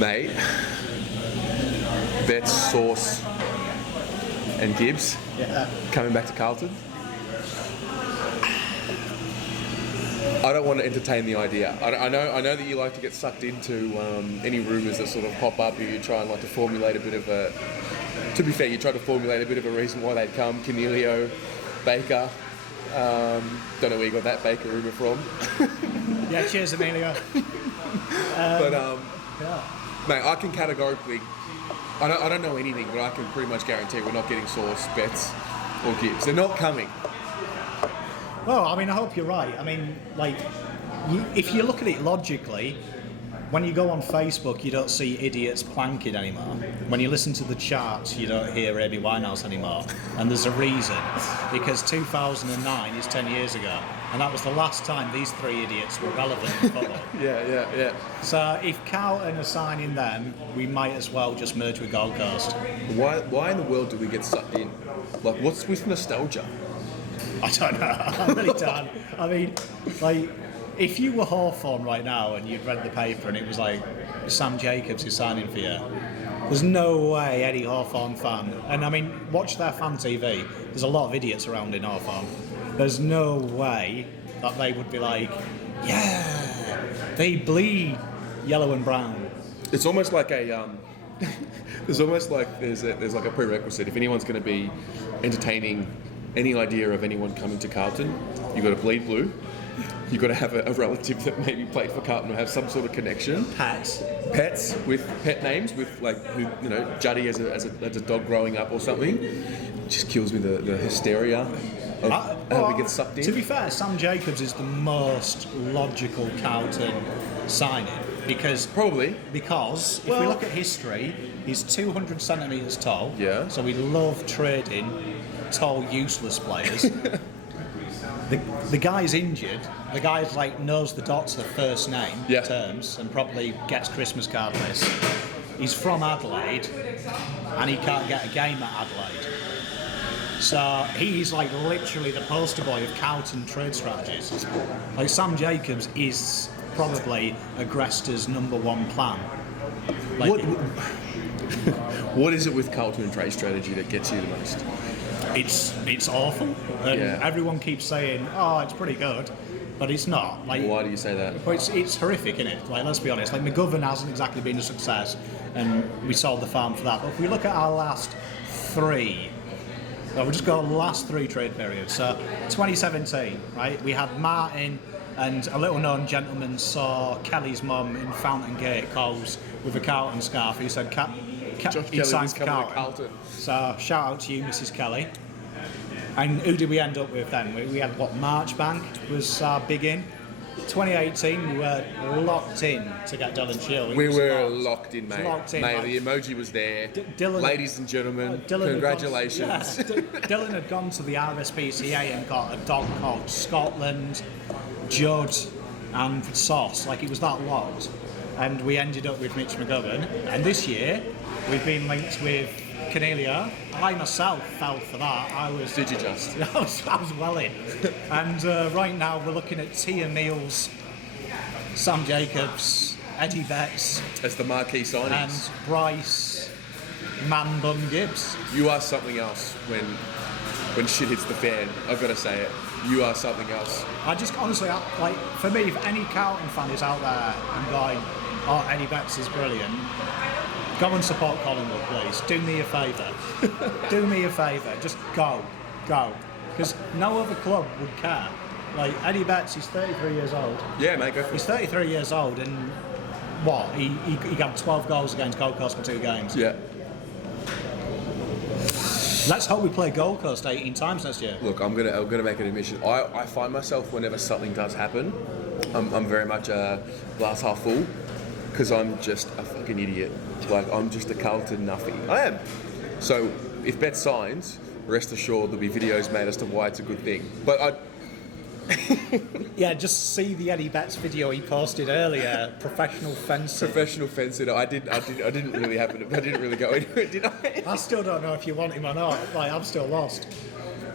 Mate, Betts, Sauce, and Gibbs coming back to Carlton. I don't want to entertain the idea. I know that you like to get sucked into any rumours that sort of pop up. You try and like to formulate a bit of a. To be fair, you try to formulate a bit of a reason why they'd come. Cornelio, Baker. Don't know where you got that Baker rumour from. Yeah, cheers, Emilio. Mate, I can categorically. I don't know anything, but I can pretty much guarantee we're not getting Sauce, Betts, or Gibbs. They're not coming. Well, I mean, I hope you're right. I mean, like, if you look at it logically, when you go on Facebook, you don't see idiots planking anymore. When you listen to the charts, you don't hear Amy Winehouse anymore. And there's a reason. Because 2009 is 10 years ago. And that was the last time these three idiots were relevant in football. Yeah. So if Carlton are signing them, we might as well just merge with Gold Coast. Why in the world do we get sucked in? Like, what's with nostalgia? I don't know. I really don't. I mean, like, if you were Hawthorn right now and you'd read the paper and it was like Sam Jacobs is signing for you, there's no way any Hawthorn fan, and I mean, watch their fan TV, there's a lot of idiots around in Hawthorn. There's no way that they would be like, yeah, they bleed yellow and brown. It's almost like a there's almost like there's like a prerequisite. If anyone's going to be entertaining any idea of anyone coming to Carlton, you've got to bleed blue. You've got to have a relative that maybe played for Carlton or have some sort of connection. Pets with pet names, with like who, you know, Juddy as a dog growing up or something. It just kills me the hysteria of how we get sucked in. To be fair, Sam Jacobs is the most logical Carlton signing because if we look at history, he's 200 centimetres tall. Yeah. So we love trading tall, useless players. The guy's injured. The guy's like knows the dots of the first name terms and probably gets Christmas card lists. He's from Adelaide and he can't get a game at Adelaide. So he's like literally the poster boy of Carlton trade strategies. Like Sam Jacobs is probably Agresta's number one plan. Like, what is it with Carlton and trade strategy that gets you the most? It's awful, and everyone keeps saying, "Oh, it's pretty good," but it's not. Like, why do you say that? Well, it's horrific, isn't it? Like, let's be honest. Like, McGovern hasn't exactly been a success, and we sold the farm for that. But if we look at our last three, we'll just go last three trade periods. So, 2017, right? We had Martin and a little-known gentleman saw Kelly's mum in Fountain Gate, Coles, with a Carlton scarf. He said, Josh Kelly was coming to Carlton. So shout out to you, Mrs. Kelly. And who did we end up with then? We had Marchbank was big in. 2018 we were locked in to get Dylan Shield. We were locked in, mate. Locked in, mate, like, the emoji was there. Ladies and gentlemen, congratulations. Dylan had gone to the RSPCA and got a dog called Scotland, Judd and Sauce. Like, it was that locked. And we ended up with Mitch McGovern. And this year we've been linked with Cornelio. I myself fell for that. Did you just? I was well in. And right now we're looking at Tia Meals, Sam Jacobs, Eddie Betts as the marquee signings, and Bryce Man Bun Gibbs. You are something else when shit hits the fan. I've got to say it. You are something else. I just honestly, like, for me, if any Carlton fan is out there and going, "Oh, Eddie Betts is brilliant," go and support Collingwood, please. Do me a favour. Do me a favour. Just go. Because no other club would care. Like, Eddie Betts, he's 33 years old. Yeah, mate, go for it. He's 33 years old, and what? He got 12 goals against Gold Coast for 2 games. Yeah. Let's hope we play Gold Coast 18 times next year. Look, I'm gonna make an admission. I find myself, whenever something does happen, I'm very much a glass half full, because I'm just a fucking idiot. Like, I'm just a Carlton nuffy. I am. So if Bet signs, rest assured there'll be videos made as to why it's a good thing. But yeah, just see the Eddie Betts video he posted earlier. Professional fencing. I didn't really go into it, did I? I still don't know if you want him or not. Like, I'm still lost.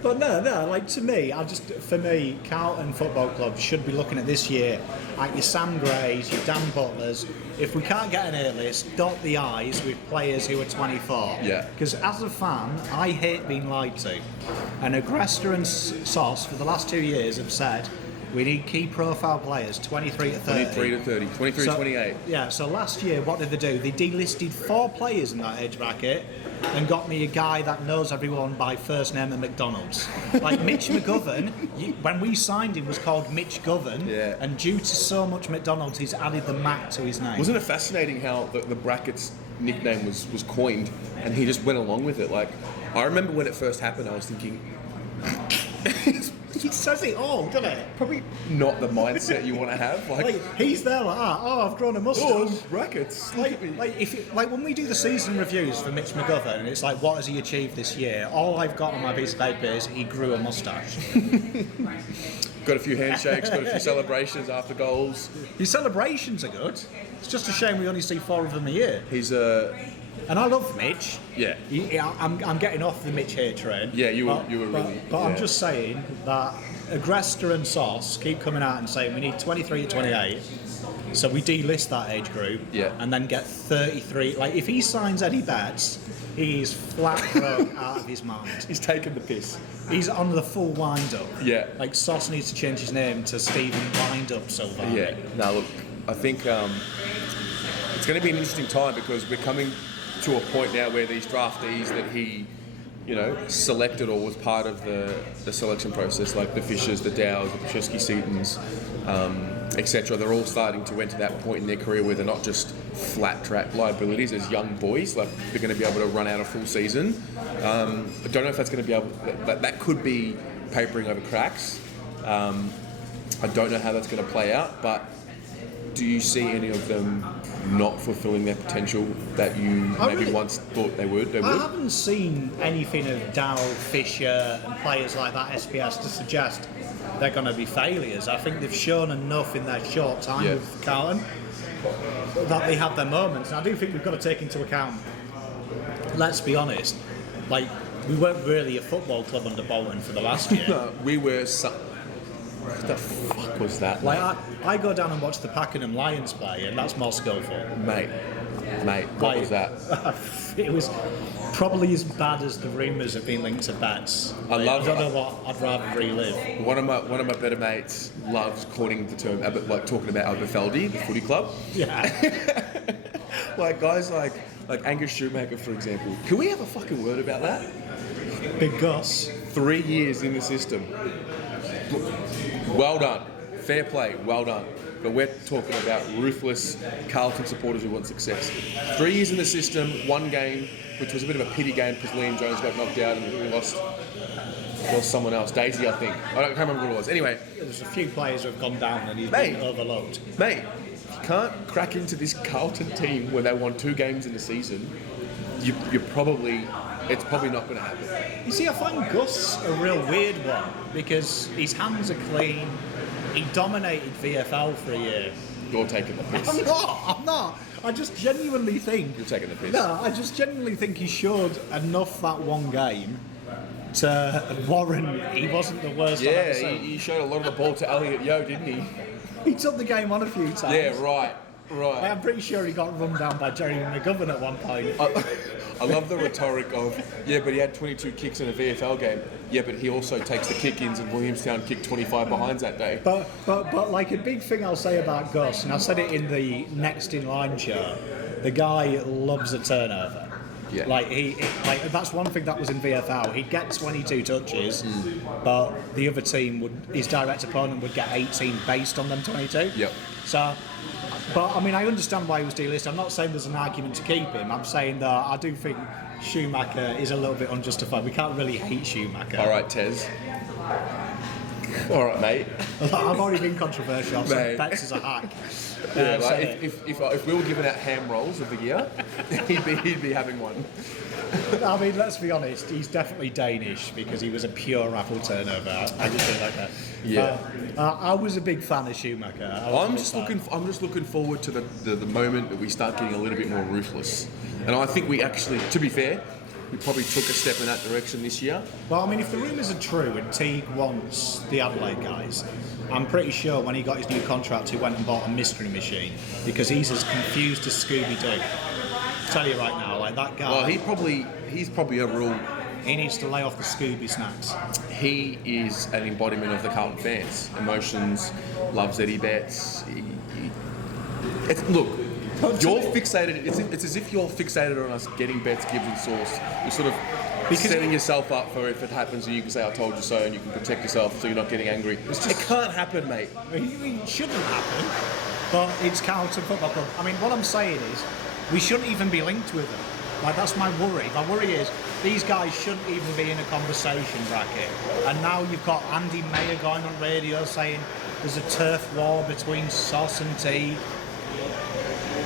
But no, like to me, for me, Carlton Football Club should be looking at this year like your Sam Grays, your Dan Butlers. If we can't get an A-list, dot the I's with players who are 24. Yeah. Because as a fan, I hate being lied to. And Agresta and Sauce for the last 2 years have said we need key profile players, 23 to 30. 23 to 30, 23 to 28. Yeah, so last year, what did they do? They delisted 4 players in that age bracket and got me a guy that knows everyone by first name at McDonald's. Like Mitch McGovern, when we signed him, was called Mitch Govern, and due to so much McDonald's, he's added the Mac to his name. Wasn't it fascinating how the brackets nickname was coined, and he just went along with it? Like, I remember when it first happened, I was thinking, he says it all, doesn't it? probably not the mindset you want to have. Like he's there like, I've grown a moustache. Brackets. Like when we do the season reviews for Mitch McGovern, it's like, what has he achieved this year? All I've got on my piece of paper is he grew a moustache. Got a few handshakes, got a few celebrations after goals. His celebrations are good. It's just a shame we only see 4 of them a year. He's And I love Mitch. Yeah. I'm getting off the Mitch hate train. Yeah, you were really. But I'm just saying that Agresta and Sauce keep coming out and saying we need 23 to 28. So we delist that age group. Yeah. And then get 33. Like if he signs Eddie Betts, he's flat broke out of his mind. He's taken the piss. He's on the full wind up. Yeah. Like Sauce needs to change his name to Stephen Wind Up Silvani. Yeah. Now look, I think it's going to be an interesting time because we're coming to a point now where these draftees that he, selected or was part of the selection process, like the Fishers, the Dows, the Pachewski-Setons, etc., they're all starting to enter that point in their career where they're not just flat track liabilities as young boys, like they're going to be able to run out a full season. I don't know if that's going to be able, that could be papering over cracks. I don't know how that's going to play out, but do you see any of them not fulfilling their potential that you once thought they would? I haven't seen anything of Dow, Fisher and players like that SPS to suggest they're going to be failures. I think they've shown enough in their short time with Carlton that they have their moments. And I do think we've got to take into account, let's be honest, like we weren't really a football club under Bolton for the last year. No, we were... What the fuck was that? Like I go down and watch the Pakenham Lions play, and that's more skillful. Mate, what was that? It was probably as bad as the rumours of being linked to Betts. I don't know what I'd rather relive. One of my better mates loves coining the term, like talking about Aberfeldy, the footy club. Yeah. Like guys like Angus Schumacher, for example. Can we have a fucking word about that? Big Gus. 3 years in the system. Well done. Fair play. Well done. But we're talking about ruthless Carlton supporters who want success. 3 years in the system, 1 game, which was a bit of a pity game because Liam Jones got knocked out and we lost someone else. Daisy, I think. I can't remember who it was. Anyway. There's a few players who have gone down and he's been overlooked. Mate, if you can't crack into this Carlton team where they won 2 games in the season, it's probably not going to happen. You see, I find Gus a real weird one because his hands are clean. He dominated VFL for a year. You're taking the piss. I'm not. I just genuinely think... You're taking the piss. No, I just genuinely think he showed enough that one game to warrant he wasn't the worst I've ever seen. He showed a lot of the ball to Elliot Yeo, didn't he? He took the game on a few times. Yeah, right. I'm pretty sure he got run down by Jerry McGovern at one point. I love the rhetoric of, but he had 22 kicks in a VFL game. Yeah, but he also takes the kick-ins and Williamstown kicked 25 behinds that day. But like a big thing I'll say about Gus, and I said it in the Next in Line show, the guy loves a turnover. Yeah. Like that's one thing that was in VFL. He'd get 22 touches, but the other team his direct opponent would get 18 based on them 22. Yep. So, but I mean, I understand why he was delisted. I'm not saying there's an argument to keep him. I'm saying that I do think Schumacher is a little bit unjustified. We can't really hate Schumacher. All right, Tez. All right, mate. I've already been controversial. So Betts is a hack. Yeah, like if we were giving out ham rolls of the year, he'd be having one. I mean, let's be honest. He's definitely Danish because he was a pure apple turnover. I just feel like that. Yeah. I was a big fan of Schumacher. I'm just looking forward to the moment that we start getting a little bit more ruthless. And I think we actually, to be fair, we probably took a step in that direction this year. Well, I mean, if the rumours are true and Teague wants the Adelaide guys, I'm pretty sure when he got his new contract, he went and bought a mystery machine because he's as confused as Scooby-Doo. I'll tell you right now, like that guy. Well, he's probably overall. He needs to lay off the Scooby snacks. He is an embodiment of the Carlton fans. Emotions, loves Eddie Betts. Look, you're fixated. It's as if you're fixated on us getting Betts, Gibbs, and Sauce. You're sort of setting yourself up for if it happens, and you can say "I told you so," and you can protect yourself so you're not getting angry. It can't happen, mate. It shouldn't happen, but it's Carlton Football Club. I mean, what I'm saying is, we shouldn't even be linked with them. Like, that's my worry. My worry is these guys shouldn't even be in a conversation bracket. And now you've got Andy Mayer going on radio saying there's a turf war between Sauce and Teague,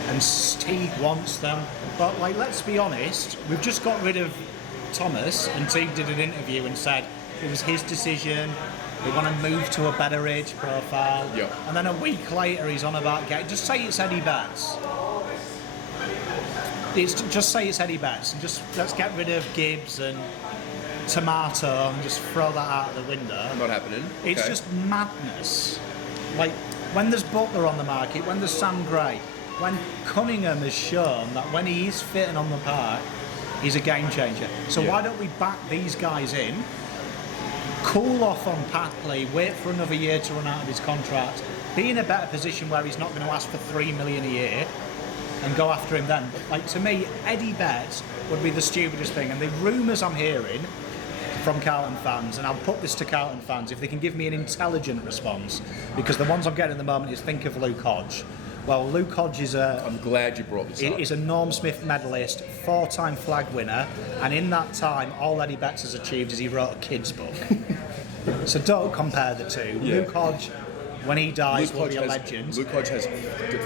and Teague wants them. But, like, let's be honest, we've just got rid of Thomas, and Teague did an interview and said it was his decision. They want to move to a better age profile. Yep. And then a week later he's on about just say it's Eddie Betts. Just say it's Eddie Betts and just let's get rid of Gibbs and Tomato and just throw that out of the window. Not happening. It's just madness. Like, when there's Butler on the market, when there's Sam Gray, when Cunningham has shown that when he is fitting on the park, he's a game changer. So why don't we back these guys in, cool off on Patley, wait for another year to run out of his contract, be in a better position where he's not going to ask for $3 million a year, and go after him then. But, like, to me, Eddie Betts would be the stupidest thing. And the rumours I'm hearing from Carlton fans, and I'll put this to Carlton fans, if they can give me an intelligent response, because the ones I'm getting at the moment is think of Luke Hodge. Well, Luke Hodge is I'm glad you brought this up. He's a Norm Smith medalist, 4-time flag winner, and in that time, all Eddie Betts has achieved is he wrote a kid's book. So don't compare the two. Yeah. Luke Hodge, when he dies, will be a legend. Luke Hodge has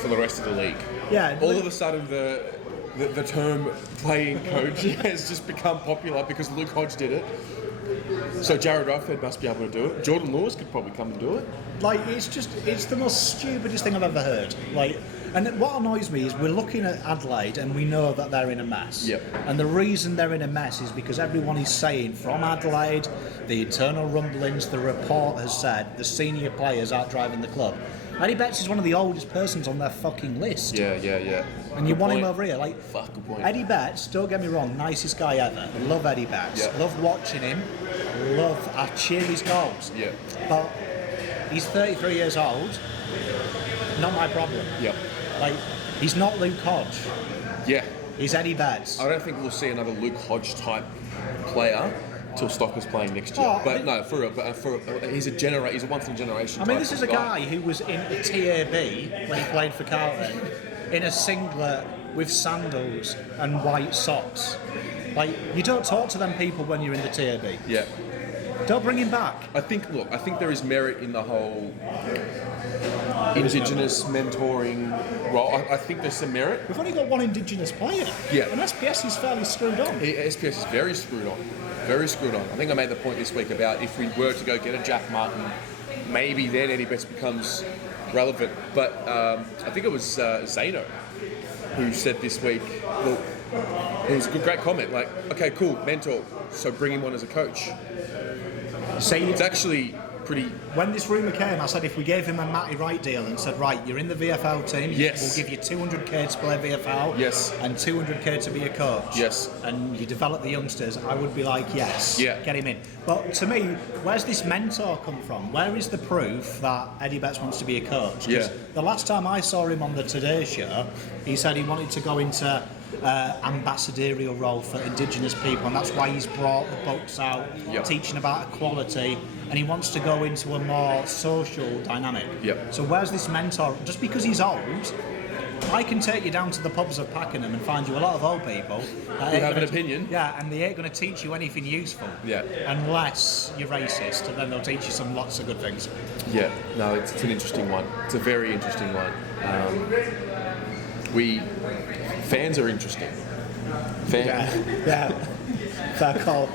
for the rest of the league. Yeah. All of a sudden, the term playing coach has just become popular because Luke Hodge did it. So Jared Ruffhead must be able to do it. Jordan Lewis could probably come and do it. Like, it's the most stupidest thing I've ever heard. Like, and what annoys me is we're looking at Adelaide and we know that they're in a mess. Yep. And the reason they're in a mess is because everyone is saying from Adelaide, the internal rumblings, the report has said the senior players aren't driving the club. Eddie Betts is one of the oldest persons on their fucking list. Yeah. And you want him over here, like, good point. Eddie Betts, don't get me wrong, nicest guy ever. Love Eddie Betts. Yeah. Love watching him. I cheer his goals. Yeah. But he's 33 years old. Not my problem. Yeah. Like, he's not Luke Hodge. Yeah. He's Eddie Betts. I don't think we'll see another Luke Hodge type player till Stocker's playing next year. He's a once in a generation. I mean, this is a guy who was in a TAB when he played for Carlton, in a singlet with sandals and white socks. Like, you don't talk to them people when you're in the TAB. Yeah. Don't bring him back. I think there is merit in the whole Indigenous mentoring role. I think there's some merit. We've only got one Indigenous player. Yeah. And SPS is fairly screwed on. SPS is very screwed on. Very screwed on. I think I made the point this week about if we were to go get a Jack Martin, maybe then Eddie Betts becomes relevant. But I think it was Zano who said this week, look, it was a great comment, like, okay, cool, mentor, so bring him on as a coach. See, it's actually pretty... When this rumour came, I said if we gave him a Matty Wright deal and said, right, you're in the VFL team, yes, we'll give you 200k to play VFL, yes, and 200k to be a coach, yes, and you develop the youngsters, I would be like, yes, yeah, get him in. But to me, where's this mentor come from? Where is the proof that Eddie Betts wants to be a coach? Yeah. The last time I saw him on the Today Show, he said he wanted to go into ambassadorial role for Indigenous people, and that's why he's brought the books out, yep, teaching about equality, and he wants to go into a more social dynamic. Yep. So where's this mentor? Just because he's old, I can take you down to the pubs of Pakenham and find you a lot of old people who have an opinion. Yeah, and they ain't going to teach you anything useful. Yeah. Unless you're racist, and then they'll teach you lots of good things. Yeah. No, it's an interesting one. It's a very interesting one. Fans are interesting. Yeah. Fair call.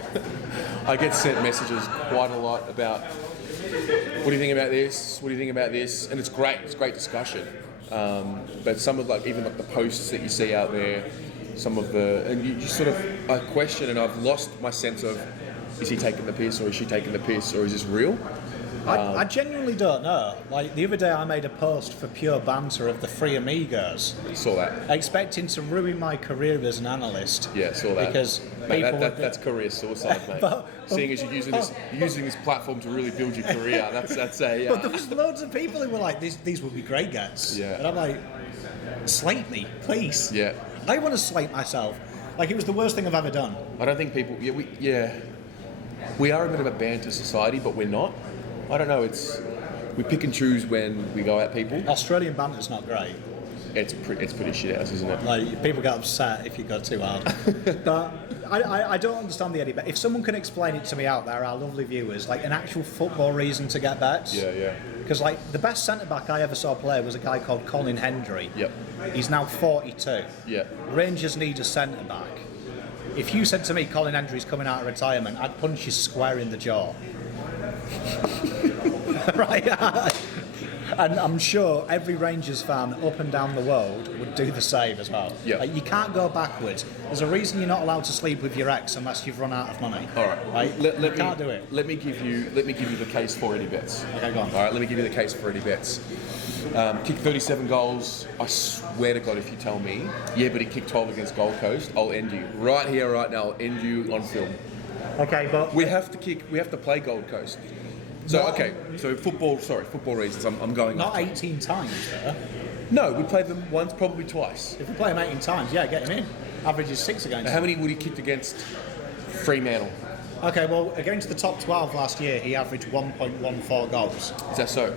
I get sent messages quite a lot about what do you think about this? What do you think about this? And it's great. It's great discussion. But some of even the posts that you see out there, some of the, and you sort of, I question, and I've lost my sense of, is he taking the piss, or is she taking the piss, or is this real? I genuinely don't know. Like, the other day I made a post for pure banter of the Three Amigos. Saw that. Expecting to ruin my career as an analyst. Yeah, saw that. Because mate, that's career suicide, mate. Seeing as you're using this platform to really build your career, that's a... But there was loads of people who were like, these would be great guests. Yeah. And I'm like, slate me, please. Yeah. I want to slate myself. Like, it was the worst thing I've ever done. I don't think people... We are a bit of a banter society, but we're not. I don't know, we pick and choose when we go at people. Australian banter's not great. It's pretty shit house, isn't it? Like, people get upset if you go too hard. But I don't understand the Eddie bet. If someone can explain it to me out there, our lovely viewers, like an actual football reason to get bets. Yeah. Because like the best centre back I ever saw play was a guy called Colin Hendry. Yep. He's now 42. Yeah. Rangers need a centre back. If you said to me Colin Hendry's coming out of retirement, I'd punch you square in the jaw. Right. And I'm sure every Rangers fan up and down the world would do the same as well. Yeah. Like, you can't go backwards. There's a reason you're not allowed to sleep with your ex unless you've run out of money. All right. Like, you can't do it. Let me give you the case for Eddie Betts. Okay, go on. All right. Let me give you the case for Eddie Betts. Kicked 37 goals. I swear to God, if you tell me, yeah, but he kicked 12 against Gold Coast, I'll end you right here, right now. I'll end you on film. Okay, but We have to play Gold Coast. So football reasons. I'm going. not 18 times, though. No, we played them once, probably twice. If we play him 18 times, yeah, get him in. Average is 6 against. Now, how many would he kicked against Fremantle? Okay, well, against the top 12 last year, he averaged 1.14 goals. Is that so?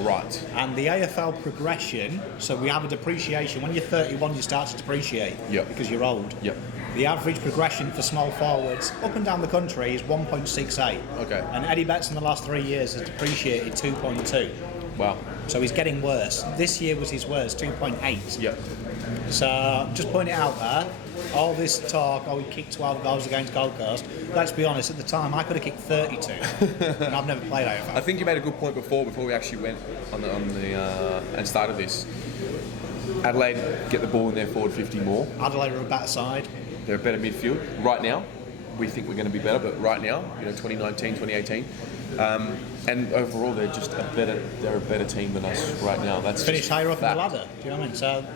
Right. And the AFL progression, so we have a depreciation. When you're 31, you start to depreciate. Yep. Because you're old. Yep. The average progression for small forwards up and down the country is 1.68. Okay. And Eddie Betts in the last 3 years has depreciated 2.2. Wow. So he's getting worse. This year was his worst, 2.8. Yep. So just point it out there. All this talk, he kicked 12 goals against Gold Coast. Let's be honest, at the time I could have kicked 32. And I've never played AFL. I think you made a good point before we actually went on the and started this. Adelaide get the ball in their forward 50 more. Adelaide are a better side. They're a better midfield. Right now, we think we're going to be better, but right now, 2019, 2018, and overall, they're a better team than us right now. That's finished higher up in fact. the ladder. Do you know what I mean? So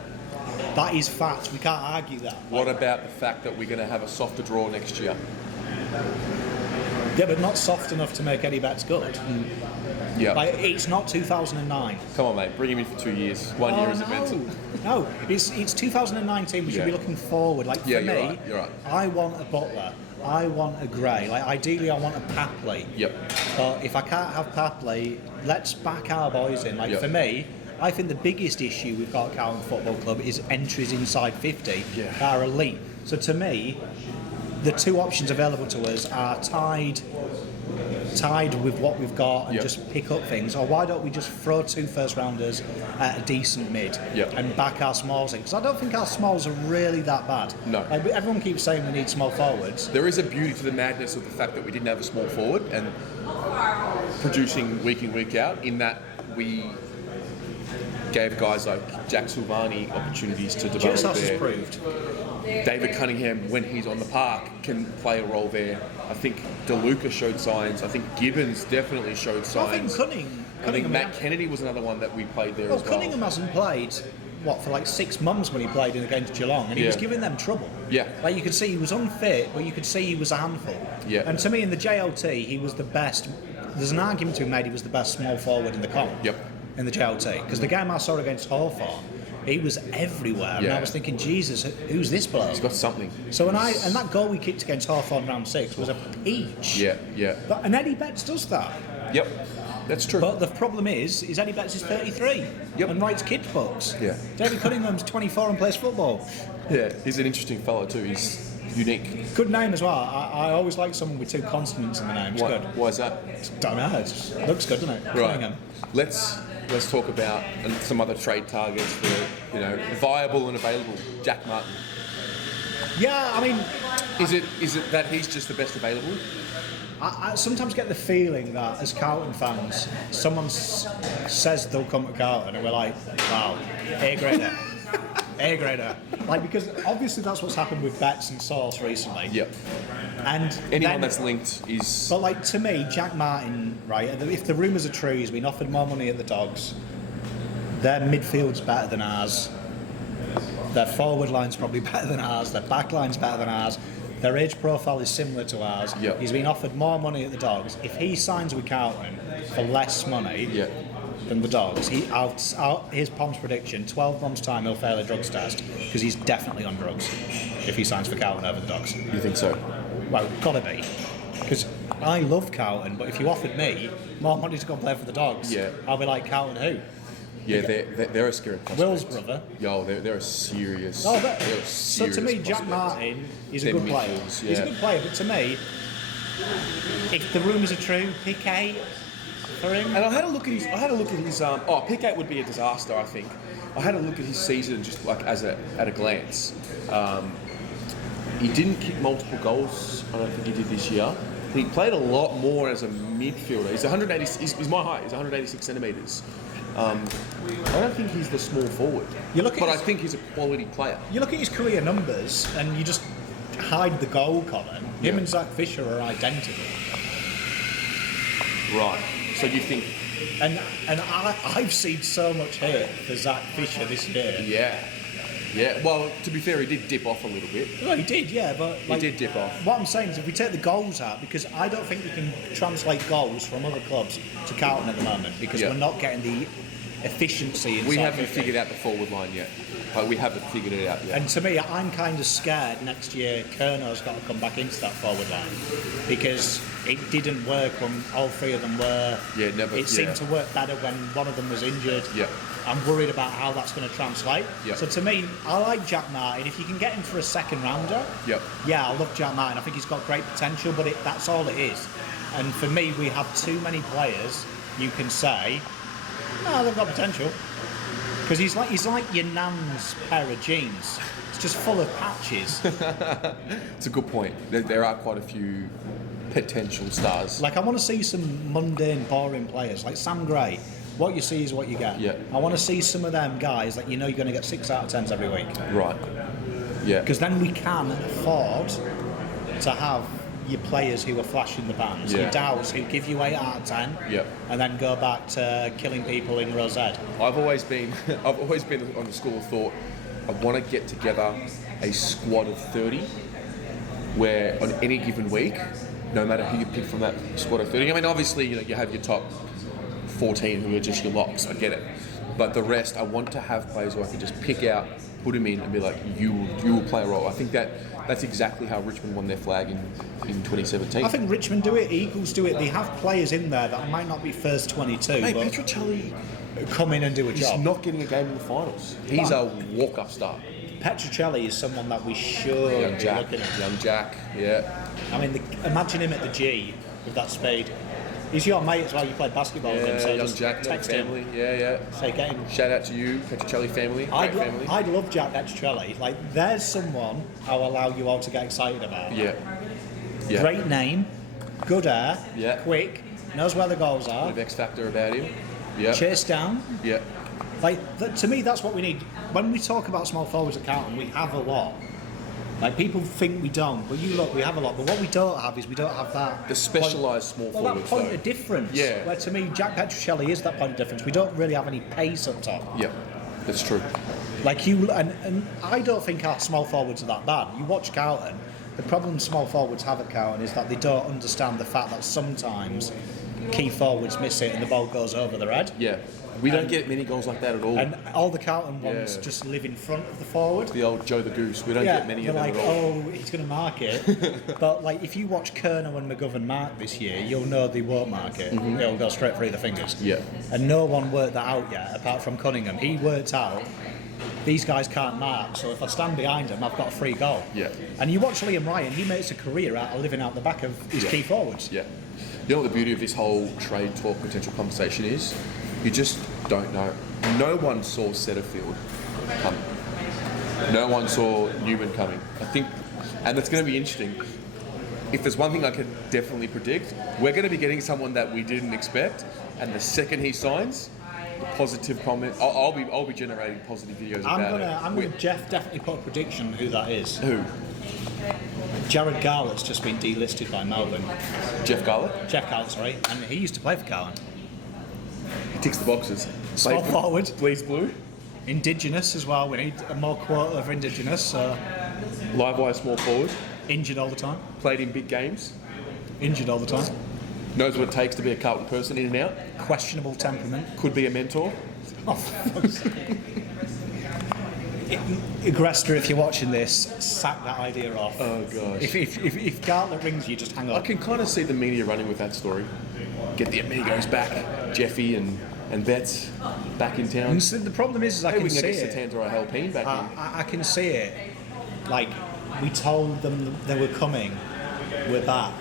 that is fact. We can't argue that. What about the fact that we're going to have a softer draw next year? Yeah, but not soft enough to make Eddie Betts good. Yeah. Like, it's not 2009. Come on, mate. Bring him in for 2 years. 1 year is invented. No, it's 2019. We should be looking forward. Like, for me, you're right. I want a Butler. I want a Gray. Like, ideally, I want a Papley. Yep. But if I can't have Papley, let's back our boys in. Like, for me, I think the biggest issue we've got at Carlton Football Club is entries inside 50 that are elite. So to me, the two options available to us are tied with what we've got and just pick up things, or why don't we just throw 2 first rounders at a decent mid and back our smalls in? Because I don't think our smalls are really that bad. No. Like, everyone keeps saying we need small forwards. There is a beauty to the madness of the fact that we didn't have a small forward and producing week in, week out, in that we gave guys like Jack Silvani opportunities to develop Jesus there. has proved. David Cunningham, when he's on the park, can play a role there. I think DeLuca showed signs. I think Gibbons definitely showed signs. I think I think Matt Kennedy was another one that we played there as well. Cunningham hasn't played, for like 6 months when he played against Geelong, and he was giving them trouble. Yeah. Like, you could see he was unfit, but you could see he was a handful. Yeah. And to me, in the JLT, he was the best. There's an argument to be made he was the best small forward in the comp. Yep. In the JLT. Because the game I saw against Hawthorn, he was everywhere. And I was thinking, Jesus, who's this bloke? He's got something. So and that goal we kicked against Hawthorn round 6 was a peach. Yeah. And Eddie Betts does that. Yep. That's true. But the problem is Eddie Betts is 33 and writes kids' books. Yeah. David Cunningham's 24 and plays football. Yeah, he's an interesting fellow too. He's unique. Good name as well. I always like someone with 2 consonants in the name. It's good. Why is that? Don't know. It looks good, doesn't it? Right. Cunningham. Let's talk about some other trade targets that are, viable and available. Jack Martin. Yeah, I mean, is it that he's just the best available? I sometimes get the feeling that as Carlton fans, someone says they'll come to Carlton and we're like, wow, A grader. A-grader. Like, because obviously that's what's happened with Betts and Sauce recently. Yep. And anyone that's linked is... But, like, to me, Jack Martin, right, if the rumours are true, he's been offered more money at the Dogs. Their midfield's better than ours. Their forward line's probably better than ours. Their back line's better than ours. Their age profile is similar to ours. Yep. He's been offered more money at the Dogs. If he signs with Carlton for less money than the Dogs, his Pom's prediction, 12 months' time he'll fail a drugs test because he's definitely on drugs if he signs for Carlton over the Dogs. You think so? Well, gotta be. Because I love Carlton, but if you offered me more money to go play for the Dogs, I'll be like, Carlton who? Yeah, they're a scary prospect. Will's brother. Yo, they're a serious... So to me, Jack Martin is a good player. He's a good player, but to me, if the rumours are true, pick 8 for him. And I had a look at his... pick 8 would be a disaster, I think. I had a look at his season just like at a glance. He didn't kick multiple goals. I don't think he did this year. He played a lot more as a midfielder. He's 180. He's my height. He's 186 centimetres. I don't think he's the small forward. I think he's a quality player. You look at his career numbers and you just hide the goal column. Him and Zach Fisher are identical. Right. So you think... And I've seen so much hate for Zach Fisher this year. Yeah. Well, to be fair, he did dip off a little bit. Well, he did, yeah, but... He did dip off. What I'm saying is if we take the goals out, because I don't think we can translate goals from other clubs to Carlton at the moment, because we're not getting the efficiency inside. We haven't figured out the forward line yet. Like, we haven't figured it out yet. And to me, I'm kind of scared next year Kerno's got to come back into that forward line, because it didn't work when all three of them were. Yeah, never. It seemed to work better when one of them was injured. Yeah. I'm worried about how that's going to translate. Yep. So to me, I like Jack Martin. If you can get him for a second rounder, I love Jack Martin. I think he's got great potential, but that's all it is. And for me, we have too many players you can say, they've got potential. Because he's like your nan's pair of jeans. It's just full of patches. It's a good point. There are quite a few potential stars. Like, I want to see some mundane, boring players, like Sam Gray. What you see is what you get. Yeah. I want to see some of them guys that you know you're going to get 6 out of 10s every week. Right. Yeah. Because then we can afford to have your players who are flashing the pans, your Dows who give you 8 out of 10, and then go back to killing people in Rosette. I've always been on the school of thought. I want to get together a squad of 30, where on any given week, no matter who you pick from that squad of 30. I mean, obviously, you have your top 14 who are just your locks. I get it, but the rest, I want to have players who I can just pick out, put them in, and be like, you will play a role. I think that's exactly how Richmond won their flag in 2017. I think Richmond do it, Eagles do it. They have players in there that might not be first 22. Mate, but Petruccelli come in and do a job. He's not getting a game in the finals. He's a walk-up star. Petruccelli is someone that we should be looking at. Young Jack, yeah. I mean, imagine him at the G with that speed. He's your mate as well. You played basketball with him, so young just Jack, text family. him. Yeah. Say, get him. Shout out to you, Petruccelli family. Family. I'd love Jack Petruccelli. Like, there's someone I'll allow you all to get excited about. Yeah. Great name, good hair, quick, knows where the goals are. Bit of X factor about him. Yeah. Chase down. Yeah. Like, to me, that's what we need. When we talk about small forwards at Carlton, we have a lot. Like, people think we don't, but you look, we have a lot. But what we don't have is we don't have that... The specialised small forwards, that point of difference. Yeah. Where, to me, Jack Petruccelli is that point of difference. We don't really have any pace up top. Yeah, that's true. Like, and I don't think our small forwards are that bad. You watch Carlton, the problem small forwards have at Carlton is that they don't understand the fact that sometimes key forwards miss it and the ball goes over their head. Yeah. We don't get many goals like that at all. And all the Carlton ones just live in front of the forward. The old Joe the Goose. We don't get many of them at all. He's going to mark it. But, like, if you watch Kerno and McGovern mark this year, you'll know they won't mark it. Mm-hmm. It'll go straight through the fingers. Yeah. And no one worked that out yet, apart from Cunningham. He worked out, these guys can't mark, so if I stand behind them, I've got a free goal. Yeah. And you watch Liam Ryan, he makes a career out of living out the back of his key forwards. Yeah. You know what the beauty of this whole trade talk potential conversation is? You just don't know. No one saw Setterfield coming. No one saw Newman coming. I think, and it's going to be interesting. If there's one thing I can definitely predict, we're going to be getting someone that we didn't expect, and the second he signs, positive comment. I'll be generating positive videos about it. I'm gonna Jeff definitely put a prediction who that is. Who? Jared Garlett's just been delisted by Melbourne. Jeff Garlett? Jeff Garlett, sorry, and he used to play for Carlton. He ticks the boxes. Small forward. Bleeds blue. Indigenous as well. We need a more quota of Indigenous. So. Live wire small forward. Injured all the time. Played in big games. Injured all the time. Knows what it takes to be a Carlton person, in and out. Questionable temperament. Could be a mentor. Oh, Agresta, if you're watching this, sack that idea off. Oh gosh. If Garlett rings you, just hang on. I can kind of see the media running with that story. Get the amigos back. Jeffy and Betts back in town. And so the problem is I can see it. Satan or a Halpine back in. I can see it. Like, we told them they were coming, we're back.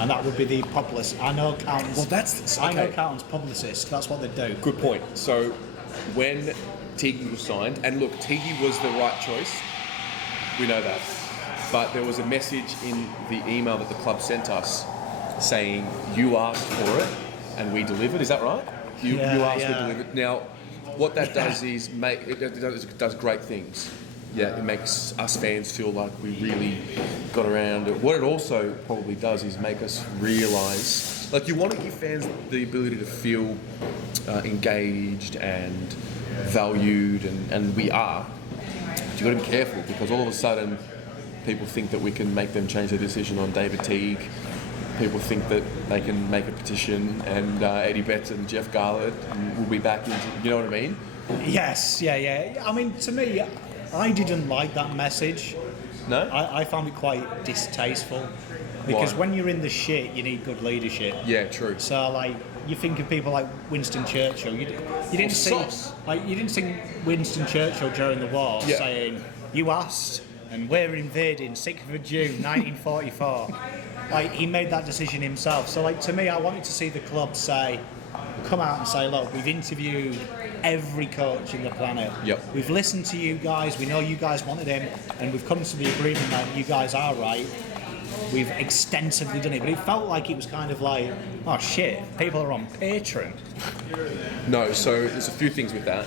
And that would be the populist. I know Carlton's. Well, that's okay. I know Carlton's publicist. That's what they do. Good point. So, when Tiggy was signed, and look, Tiggy was the right choice. We know that. But there was a message in the email that the club sent us saying, you asked for it and we delivered. Is that right? You asked, we delivered. Now, what that does is it does great things. Yeah, it makes us fans feel like we really got around it. What it also probably does is make us realise, like, you want to give fans the ability to feel engaged and valued, and we are. But you've got to be careful, because all of a sudden people think that we can make them change their decision on David Teague. People think that they can make a petition and Eddie Betts and Jeff Garlett will be back into, you know what I mean? Yes, yeah. I mean, to me, I didn't like that message. No? I found it quite distasteful. Because Why? when you're in the shit, you need good leadership. Yeah, true. So, like, you think of people like Winston Churchill. You didn't see Winston Churchill during the war saying, "You asked, and we're invading 6th of June, 1944." Like, he made that decision himself. So, like, to me, I wanted to see the club come out and say, look, we've interviewed every coach in the planet. Yep. We've listened to you guys. We know you guys wanted him, and we've come to the agreement that you guys are right. We've extensively done it, but it felt like it was kind of like, oh shit, people are on Patreon. No, so there's a few things with that.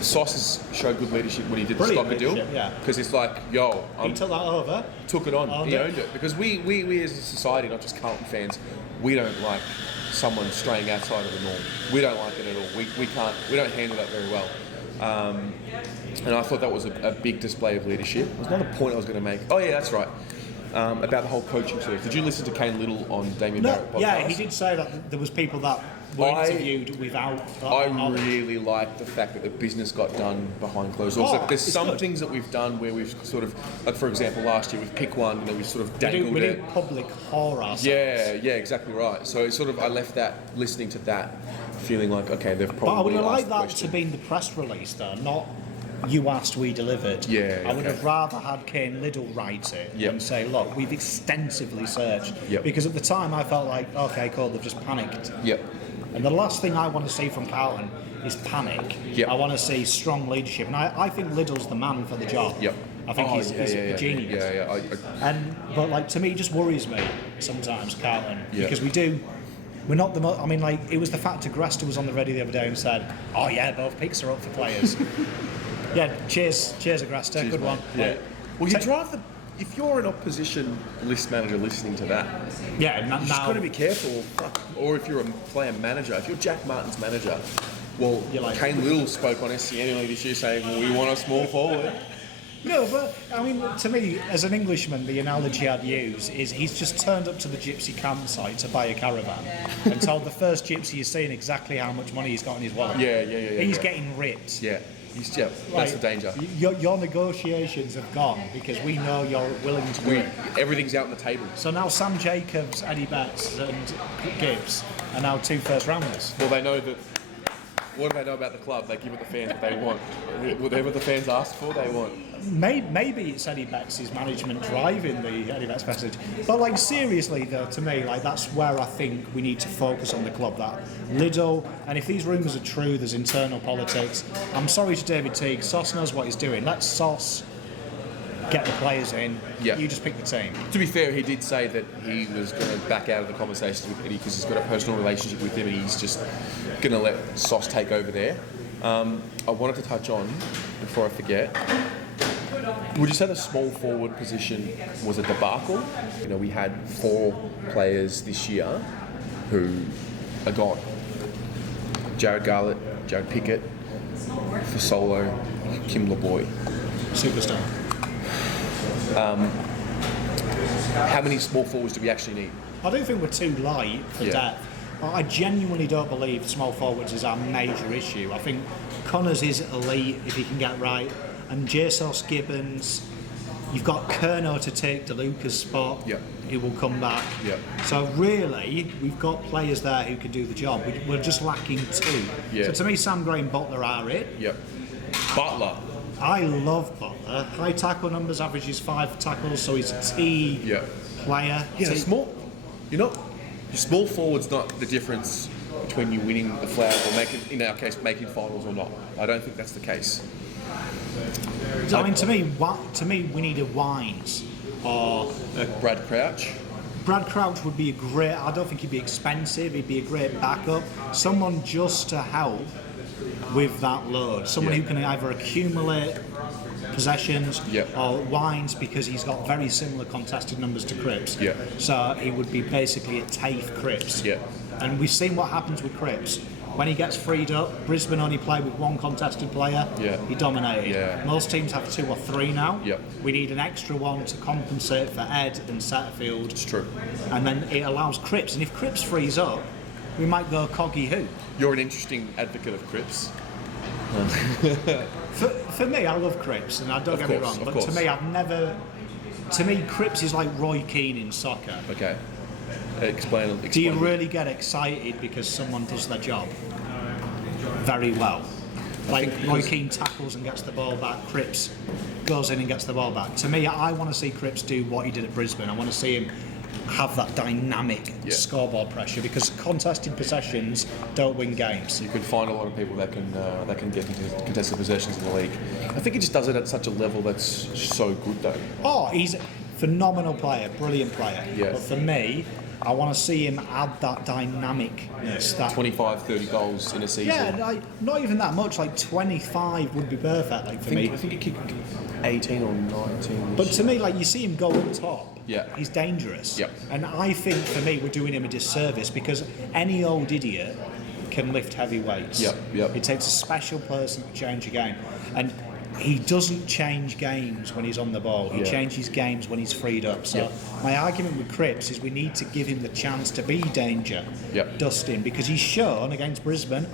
Sauce has showed good leadership when he did Brilliant the Stocker deal. Yeah. Because it's like, yo, He took that over. Took it on. He owned it. Because we as a society, not just Carlton fans, we don't like someone straying outside of the norm. We don't like it at all. We don't handle that very well. And I thought that was a big display of leadership. It was not a point I was going to make. Oh yeah, that's right. About the whole coaching series. Did you listen to Kane Little on Damien Barrett podcast? Yeah, he did say that there was people that were interviewed without. I really like the fact that the business got done behind closed doors. Like, there's some things that we've done where we've sort of, like for example, last year with Pick One, and we sort of dangled it. We do public horror ourselves. Yeah, exactly right. So it's sort of, I left that, listening to that, feeling like, okay, they've probably. But I would have liked that question. to be in the press release, though, not. You asked, we delivered. Yeah. I would have rather had Kane Liddell write it and say, look, we've extensively searched. Because at the time I felt like, okay, cool, they've just panicked. And the last thing I want to see from Carlton is panic. I want to see strong leadership. And I think Liddell's the man for the job. I think he's a genius. But like, to me, it just worries me sometimes, Carlton. Because we're not the most. I mean, like, it was the fact that Agresta was on the radio the other day and said, oh yeah, both picks are up for players. Yeah, cheers Agresta, good one. Yeah. Well, you drive if you're an opposition list manager listening to that, you just got to be careful. Or if you're a player manager, if you're Jack Martin's manager, well, like, Kane Little spoke on SCN earlier this year saying, well, we want a small forward. No, but I mean, to me, as an Englishman, the analogy I'd use is he's just turned up to the gypsy campsite to buy a caravan and told the first gypsy he's seen exactly how much money he's got in his wallet. He's getting ripped. That's the danger. Your negotiations have gone because we know you're willing to do it. Everything's out on the table. So now Sam Jacobs, Eddie Betts and Gibbs are now 2 first-rounders. Well, they know that. What do they know about the club? They give it the fans what they want. Whatever the fans ask for, they want. Maybe it's Eddie Betts' management driving the Eddie Betts message. But like, seriously though, to me, like, that's where I think we need to focus on the club. That Liddell, and if these rumours are true, there's internal politics. I'm sorry to David Teague. Sauce knows what he's doing. Let Sauce get the players in. Yeah. You just pick the team. To be fair, he did say that he was going to back out of the conversations with Eddie because he's got a personal relationship with him and he's just going to let Sauce take over there. I wanted to touch on, before I forget, would you say the small forward position was a debacle? You know, we had 4 players this year who are gone. Jared Garlett, Jared Pickett, Fasolo, Kim LeBoy. Superstar. How many small forwards do we actually need? I don't think we're too light for depth. I genuinely don't believe small forwards is our major issue. I think Connors is elite if he can get right, and Jesus Gibbons. You've got Kerno to take DeLuca's spot. Yep. He will come back. Yep. So really, we've got players there who can do the job. We're just lacking 2. Yeah. So to me, Sam Gray and Butler are it. Yep. Butler. I love Butler. High tackle numbers, averages 5 tackles, so he's a T player. Yeah, small. Your small forward's not the difference between you winning the flag or making, in our case, making finals or not. I don't think that's the case. I mean, to me, we need a Wines or a Brad Crouch. Brad Crouch would be a great. I don't think he'd be expensive. He'd be a great backup. Someone just to help with that load. Someone who can either accumulate possessions or Wines, because he's got very similar contested numbers to Cripps. Yeah. So he would be basically a TAFE Cripps. Yeah. And we've seen what happens with Cripps. When he gets freed up, Brisbane only play with 1 contested player. Yeah. He dominated. Yeah. Most teams have 2 or 3 now. Yeah. We need an extra one to compensate for Ed and Satterfield. It's true. And then it allows Cripps. And if Cripps frees up, we might go Coggy who. You're an interesting advocate of Cripps. For me, I love Cripps, and I don't get me wrong, but to me, To me, Cripps is like Roy Keane in soccer. Okay. Explain. Do you really get excited because someone does their job very well? Like Roy Keane tackles and gets the ball back, Cripps goes in and gets the ball back. To me, I want to see Cripps do what he did at Brisbane. I want to see him have that dynamic scoreboard pressure, because contested possessions don't win games. You can find a lot of people that can get into contested possessions in the league. I think he just does it at such a level that's so good, though. Oh, he's a phenomenal player, brilliant player. Yes. But for me, I want to see him add that dynamicness. That 25, 30 goals in a season. Yeah, not even that much. Like 25 would be perfect. Like for me, I think he kicked 18 or 19. But to me, like you see him go up top. Yeah. He's dangerous. Yep. And I think for me, we're doing him a disservice, because any old idiot can lift heavy weights. Yep. It takes a special person to change a game, and he doesn't change games when he's on the ball. He changes games when he's freed up. So my argument with Cripps is we need to give him the chance to be danger, dusting, because he's shown against Brisbane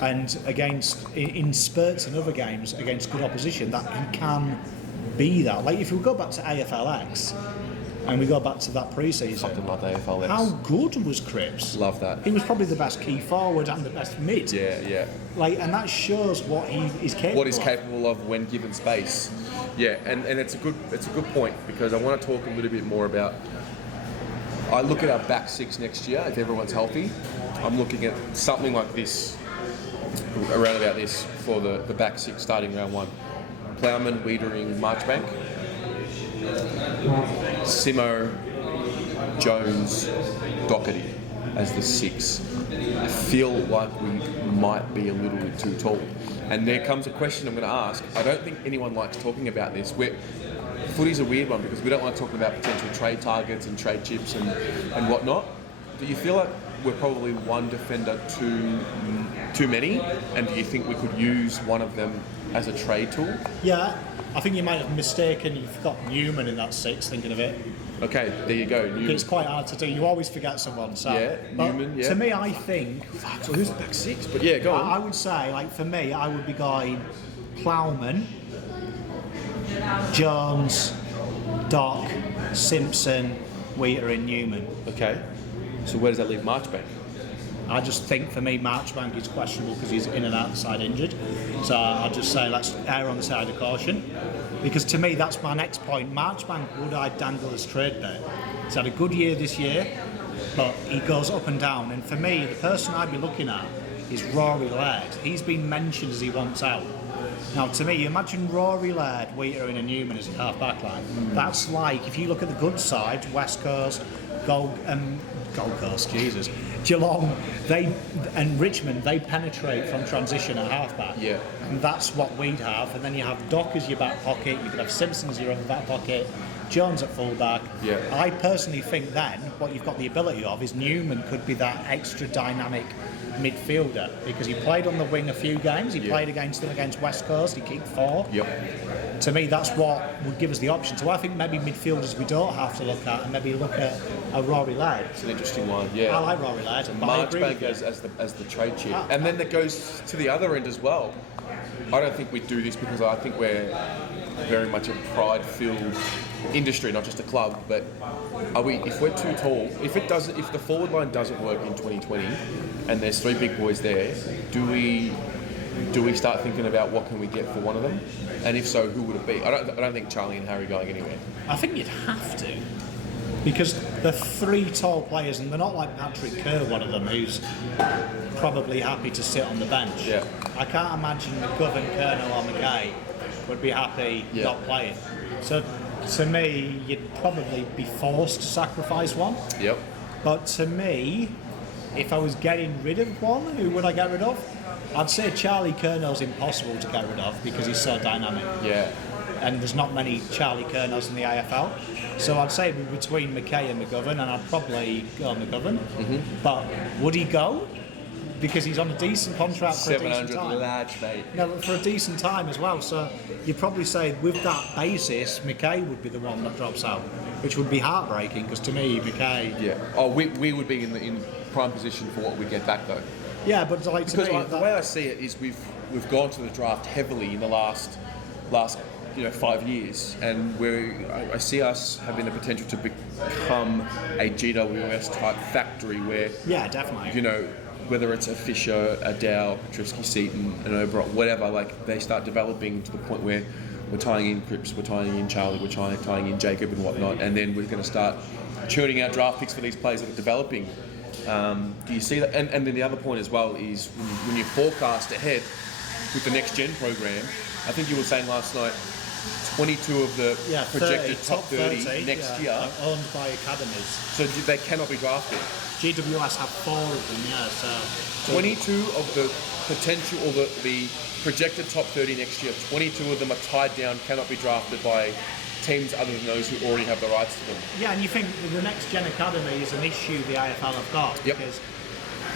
and against in spurts in other games against good opposition that he can be that. Like if we go back to AFLX and we go back to that pre-season, Something like the AFLX. how good was Cripps? Love that. He was probably the best key forward and the best mid. Yeah. Like, and that shows what he is capable. What he's capable of when given space. Yeah, and it's a good point, because I want to talk a little bit more about. I look at our back six next year if everyone's healthy. I'm looking at something like this, around about this for the back six starting round one. Plowman, Wiedering, Marchbank, Simo, Jones, Doherty as the six. I feel like we might be a little bit too tall. And there comes a question I'm going to ask. I don't think anyone likes talking about this. Footy's a weird one, because we don't like talking about potential trade targets and trade chips and whatnot. Do you feel like we're probably one defender too many? And do you think we could use one of them as a trade tool? Yeah, I think you might have mistaken. You've got Newman in that six, thinking of it. Okay, there you go. Newman. It's quite hard to do. You always forget someone. So. Yeah, Newman, yeah. To me, I think... So who's the back six? But yeah, go on. I would say, like, for me, I would be going Plowman, Jones, Doc, Simpson, Wiedering, Newman. Okay. So where does that leave Marchbank? I just think, for me, Marchbank is questionable because he's in and outside injured. So I'll just say let's err on the side of caution. Because to me, that's my next point. Marchbank, would I dangle as trade bait? He's had a good year this year, but he goes up and down. And for me, the person I'd be looking at is Rory Laird. He's been mentioned as he wants out. Now, to me, imagine Rory Laird, Wheater and Newman as a half-back line. That's like, if you look at the good side, West Coast, Gold Coast, Jesus, Geelong, and Richmond, they penetrate from transition at half-back. Yeah. And that's what we'd have. And then you have Dock as your back pocket, you could have Simpson as your other back pocket, Jones at full-back. Yeah. I personally think then, what you've got the ability of is Newman could be that extra dynamic midfielder, because he played on the wing a few games. He played against them against West Coast. He kicked 4. Yep. To me, that's what would give us the option. So I think maybe midfielders we don't have to look at, and maybe look at a Rory Laird. It's an interesting one. Yeah. I like Rory Laird. Marchbank as the trade chip, and then that goes to the other end as well. I don't think we do this because I think we're very much a pride-filled industry, not just a club. But if we're too tall, if the forward line doesn't work in 2020, and there's 3 big boys there, do we start thinking about what can we get for one of them? And if so, who would it be? I don't think Charlie and Harry are going anywhere. I think you'd have to, because they're 3 tall players, and they're not like Patrick Kerr, one of them, who's probably happy to sit on the bench. Yeah. I can't imagine McGovern, Colonel or McKay would be happy not playing. So to me, you'd probably be forced to sacrifice one. Yep. But to me, if I was getting rid of one, who would I get rid of? I'd say Charlie Colonel's impossible to get rid of because he's so dynamic. Yeah. And there's not many Charlie Colonels in the AFL. So I'd say between McKay and McGovern, and I'd probably go McGovern. Mm-hmm. But would he go? Because he's on a decent contract for a decent time. 700 large, mate. No, but for a decent time as well. So you'd probably say with that basis, McKay would be the one that drops out, which would be heartbreaking because to me, McKay... Yeah. Oh, we would be in prime position for what we get back though. Yeah, but like to me, the way I see it is we've gone to the draft heavily in the last 5 years, and I see us having the potential to become a GWS type factory where definitely whether it's a Fisher, a Dow, Trisky Seaton, an Oberon, whatever, like they start developing to the point where we're tying in Cripps, we're tying in Charlie, we're tying in Jacob and whatnot, and then we're going to start churning out draft picks for these players that are developing. Do you see that? And then the other point as well is when you forecast ahead with the next gen program, I think you were saying last night, 22 of the projected top 30 next year are owned by academies. So they cannot be drafted. GWS have 4 of them, so 22 of the potential or the projected top 30 next year, 22 of them are tied down, cannot be drafted by teams other than those who already have the rights to them. Yeah, and you think the next gen academy is an issue the AFL have got because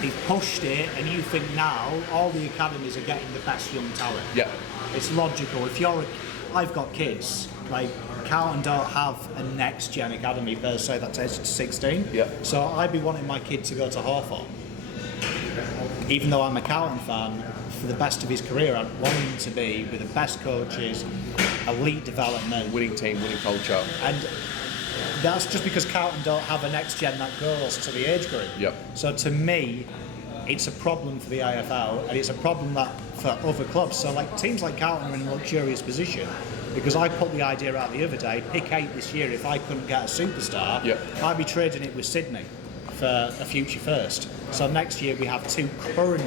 they've pushed it, and you think now all the academies are getting the best young talent. Yeah, it's logical. I've got kids. Like Carlton don't have a next gen academy per se that takes it to 16. Yeah. So I'd be wanting my kid to go to Hawthorn. Even though I'm a Carlton fan, for the best of his career, I'd want him to be with the best coaches, elite development, winning team, winning culture. And that's just because Carlton don't have a next gen that goes to the age group. Yep. So to me, it's a problem for the AFL, and it's a problem that for other clubs. So like teams like Carlton are in a luxurious position because I put the idea out the other day, pick 8 this year. If I couldn't get a superstar, I'd be trading it with Sydney for a future first. So next year we have 2 current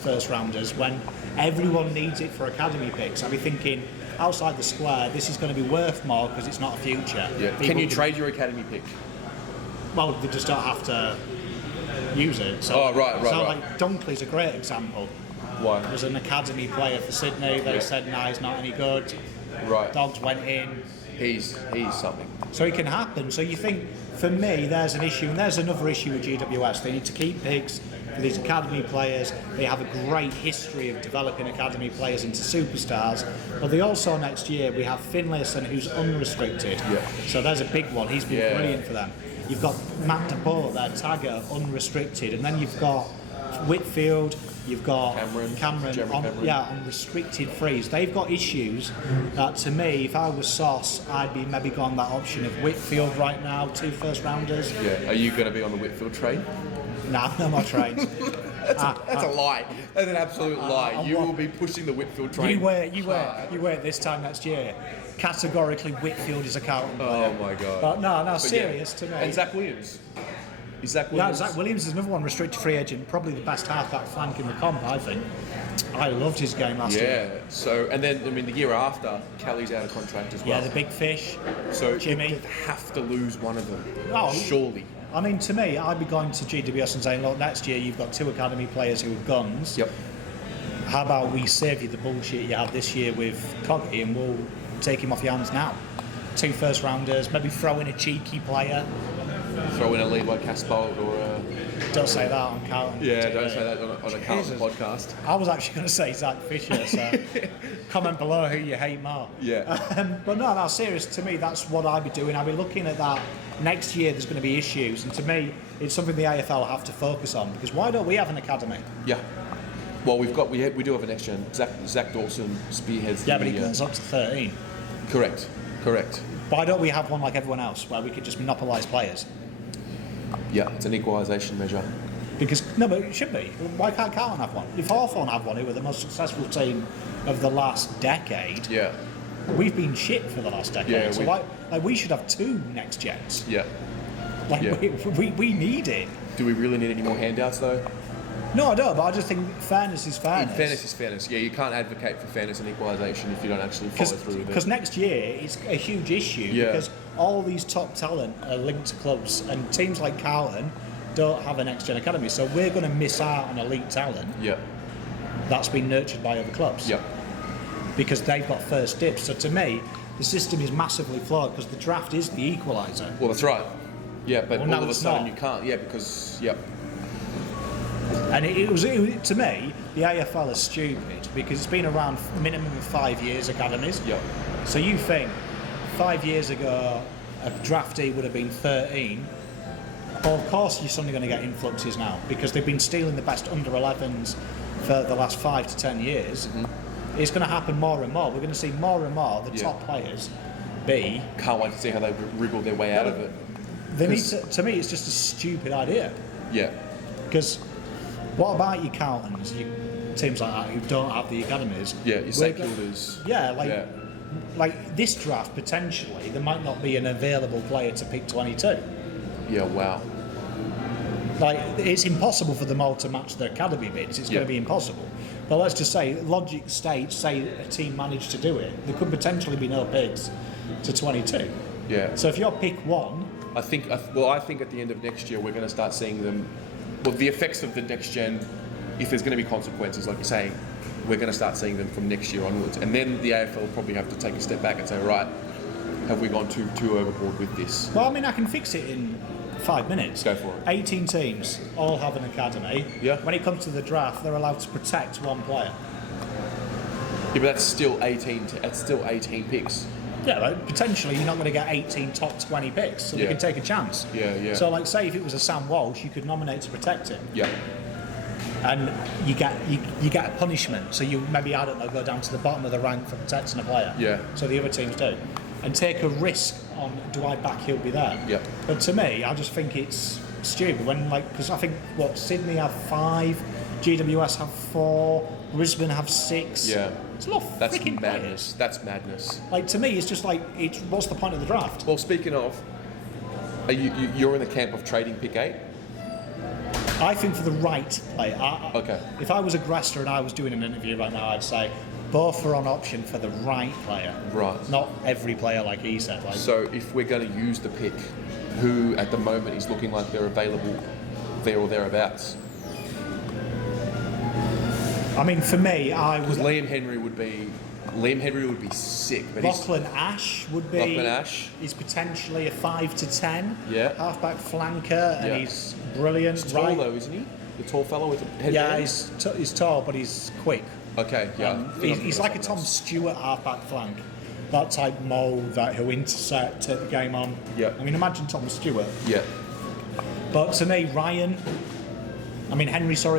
first rounders when everyone needs it for academy picks. I'd be thinking outside the square, this is going to be worth more because it's not a future. Yeah. Can you trade your academy pick? Well, they just don't have to use it. So, right. Like Dunkley's a great example. Why? He was an academy player for Sydney. They said, nah, he's not any good. Right. Dogs went in. He's something. So it can happen. So you think, for me, there's an issue, and there's another issue with GWS. They need to keep picks for these academy players. They have a great history of developing academy players into superstars. But they also, next year, we have Finlayson, who's unrestricted. Yeah. So there's a big one. He's been brilliant for them. You've got Matt DePort, their tagger, unrestricted. And then you've got Whitfield, you've got Cameron on restricted freeze. They've got issues that, to me, if I was Sauce, I'd be maybe gone that option of Whitfield right now, 2 first rounders. Yeah. Are you going to be on the Whitfield train? No, no more trains. That's a lie. That's an absolute lie. You will be pushing the Whitfield train. You wait this time next year. Categorically, Whitfield is a Carlton player. Oh my god. But no, serious to me. And Zach Williams. Yeah, Zach Williams is another one, restricted free agent, probably the best half-back flank in the comp, I think. I loved his game last year. Yeah. So, and then, I mean, the year after, Kelly's out of contract as well. Yeah, the big fish. So Jimmy. they have to lose one of them. Oh, surely. I mean, to me, I'd be going to GWS and saying, look, next year you've got 2 academy players who are guns. Yep. How about we save you the bullshit you had this year with Coggy and we'll take him off your hands now? 2 first rounders, maybe throw in a cheeky player. Throw in a Levi Casbold or a... Don't say that on Carlton. Yeah, don't say that on a Carlton podcast. I was actually going to say Zach Fisher, so comment below who you hate more. Yeah. But no, serious, to me, that's what I'd be doing. I'd be looking at that. Next year, there's going to be issues, and to me, it's something the AFL have to focus on, because why don't we have an academy? Yeah. Well, we do have a next gen. Zach Dawson spearheads. Yeah, but he goes up to 13. Correct. Why don't we have one like everyone else, where we could just monopolise players? Yeah, it's an equalisation measure. Because but it should be. Why can't Carlton have one? If Hawthorn have one, who were the most successful team of the last decade, Yeah. we've been shit for the last decade. Yeah, so we should have 2 next gens. Yeah. Like Yeah. we need it. Do we really need any more handouts though? No, I don't. But I just think fairness is fairness. Fairness is fairness. Yeah, you can't advocate for fairness and equalisation if you don't actually follow through with it. Because next year it's a huge issue. Yeah. Because all these top talent are linked to clubs, and teams like Carlton don't have a next gen academy. So we're going to miss out on elite talent. Yeah. That's been nurtured by other clubs. Yeah. Because they've got first dibs. So to me, the system is massively flawed because the draft is the equaliser. Well, that's right. Yeah, but Well, all no, of a it's sudden not. you can't. Yeah, because And it was to me, the AFL is stupid because it's been around minimum of 5 years, academies. Yeah. So you think 5 years ago a draftee would have been 13? Well, of course you're suddenly going to get influxes now because they've been stealing the best under 11s for the last 5 to 10 years. Mm-hmm. It's going to happen more and more. We're going to see more and more the top players be. Can't wait to see how they wriggle their way out of it. They need to me, it's just a stupid idea. Yeah. Because what about your Carltons, your teams like that who don't have the academies? Yeah, your St Kildas. Yeah, like this draft, potentially, there might not be an available player to pick 22. Yeah, wow. Like, it's impossible for them all to match their academy bids. It's going to be impossible. But let's just say, logic states, say a team managed to do it, there could potentially be no bids to 22. Yeah. So if you're pick 1... I think at the end of next year we're going to start seeing them. Well, the effects of the next gen, if there's going to be consequences, like you're saying, we're going to start seeing them from next year onwards. And then the AFL will probably have to take a step back and say, right, have we gone too overboard with this? Well, I mean, I can fix it in 5 minutes. Go for it. 18 teams all have an academy. Yeah. When it comes to the draft, they're allowed to protect one player. Yeah, but that's still 18. That's still 18 picks. Yeah, like, potentially you're not going to get 18 top 20 picks, so they can take a chance. Yeah. So, like, say if it was a Sam Walsh, you could nominate to protect him. Yeah. And you get a punishment. So you maybe, I don't know, go down to the bottom of the rank for protecting a player. Yeah. So the other teams do. And take a risk on, do I back he'll be there? Yeah. But to me, I just think it's stupid when, like, because I think, Sydney have 5, GWS have 4, Brisbane have 6. Yeah. It's a lot of That's freaking madness. players. That's madness. Like, to me, it's just like, what's the point of the draft? Well, speaking of, you're in the camp of trading pick 8? I think for the right player. Okay. If I was a Grester and I was doing an interview right now, I'd say both are on option for the right player. Right. Not every player, like he said. Like, So if we're going to use the pick, who at the moment is looking like they're available there or thereabouts? I mean, for me, I would. Because Liam Henry would be sick. But Lachlan Ash would be. Lachlan Ash. He's potentially a 5 to 10. Yeah. Halfback flanker, and Yeah. he's brilliant. He's tall though, isn't he? The tall fellow with the head. Yeah, he's tall, but he's quick. Okay, yeah. He's like a Tom Stewart halfback flank. That type mould who intercept, take the game on. Yeah. I mean, imagine Tom Stewart. Yeah. But to me, Henry,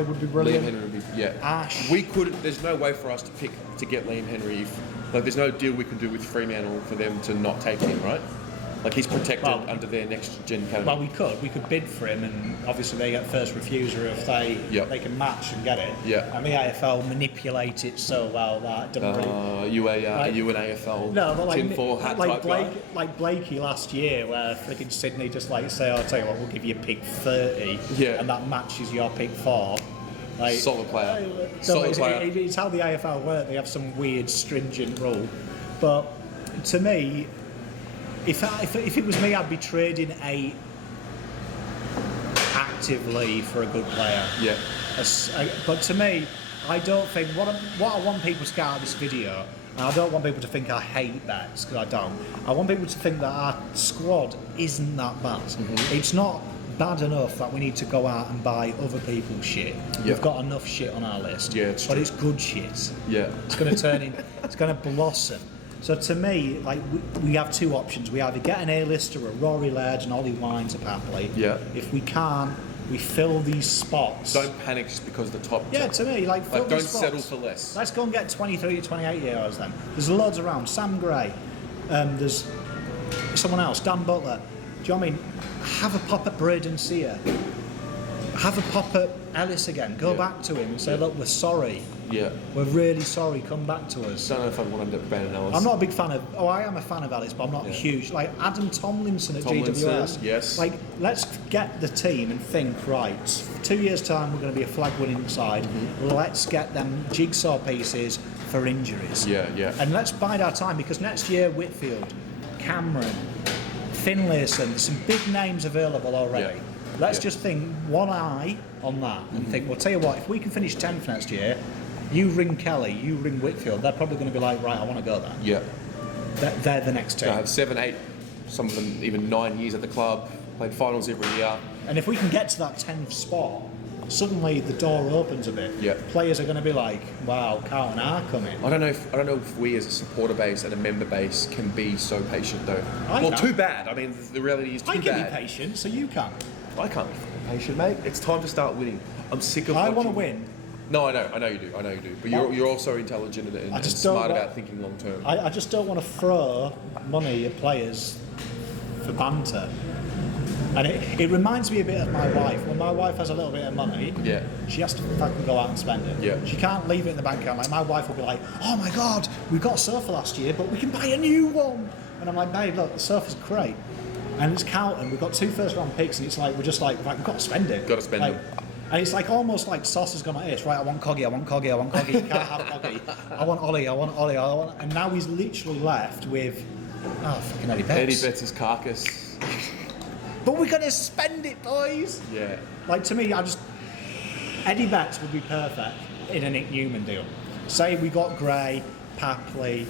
would be brilliant. Liam Henry would be, yeah. Ash. We could. There's no way for us to pick to get Liam Henry. There's no deal we can do with Fremantle for them to not take him, right? Like he's protected under their next gen academy. Well, we could bid for him, and obviously they get first refusal if they can match and get it. Yeah. And the AFL manipulate it so well that it doesn't really. Are you an AFL No, but tinfoil hat type guy? Like Blakey last year, where freaking Sydney just say, "I'll tell you what, we'll give you pick 30, Yeah. and that matches your pick 4." Like, solid player. It's how the AFL work. They have some weird, stringent rule. But to me, if it was me, I'd be trading actively for a good player. Yeah. But to me, I don't think what I want people to get out of this video, and I don't want people to think I hate bets, because I don't. I want people to think that our squad isn't that bad. Mm-hmm. It's not bad enough that we need to go out and buy other people's shit. Yep. We've got enough shit on our list. Yeah, but it's good shit. Yeah. It's going to turn in. It's going to blossom. So to me, like we have two options. We either get an A-lister, a Rory Laird, and Ollie Wines, apparently. Yeah. If we can't, we fill these spots. Don't panic just because the top. Yeah, to me, like fill don't these spots. settle for less. Let's go and get 23 to 28 years then. There's loads around. Sam Gray. There's someone else. Dan Butler. Do you know what I mean? Have a pop at Braden Sear. Have a pop at Ellis again. Go back to him and say, look, we're sorry. Yeah. We're really sorry. Come back to us. I don't know if I want to ban Ellis. I'm not a big fan of. Oh, I am a fan of Ellis, but I'm not huge. Like Adam Tomlinson at GWS. Yes. Like, let's get the team and think. Right, 2 years' time, we're going to be a flag-winning side. Mm-hmm. Let's get them jigsaw pieces for injuries. Yeah, yeah. And let's bide our time, because next year Whitfield, Cameron, Finlayson, there's some big names available already. Yeah. Let's just think one eye on that and think, well, tell you what, if we can finish 10th next year, you ring Kelly, you ring Whitfield, they're probably going to be like, right, I want to go there. Yeah. They're the next team. I have 7, 8, some of them even 9 years at the club, played finals every year. And if we can get to that 10th spot, suddenly the door opens a bit. Yeah. Players are going to be like, wow, Carlton are coming. I don't know if we as a supporter base and a member base can be so patient though. Too bad. I mean, the reality is too bad. I can be patient, so you can. I can't be patient, mate. It's time to start winning. I'm sick of. I want to win. No, I know you do. But you're also intelligent and smart about thinking long term. I just don't want to throw money at players for banter. And it reminds me a bit of my wife. When my wife has a little bit of money, she has to fucking go out and spend it. Yeah. She can't leave it in the bank account. Like, my wife will be like, oh my God, we got a sofa last year, but we can buy a new one. And I'm like, babe, look, the sofa's great. And it's Carlton, we've got 2 first-round picks, and it's like, we're just like, right, we've got to spend it. Got to spend it. And it's like almost like Sauce has gone like this, right, I want Coggy, you can't have Coggy. I want Ollie, and now he's literally left with, fucking Eddie Betts. Eddie Betts' carcass. But we're going to spend it, boys. Yeah. Like, to me, Eddie Betts would be perfect in a Nick Newman deal. Say we got Gray, Papley,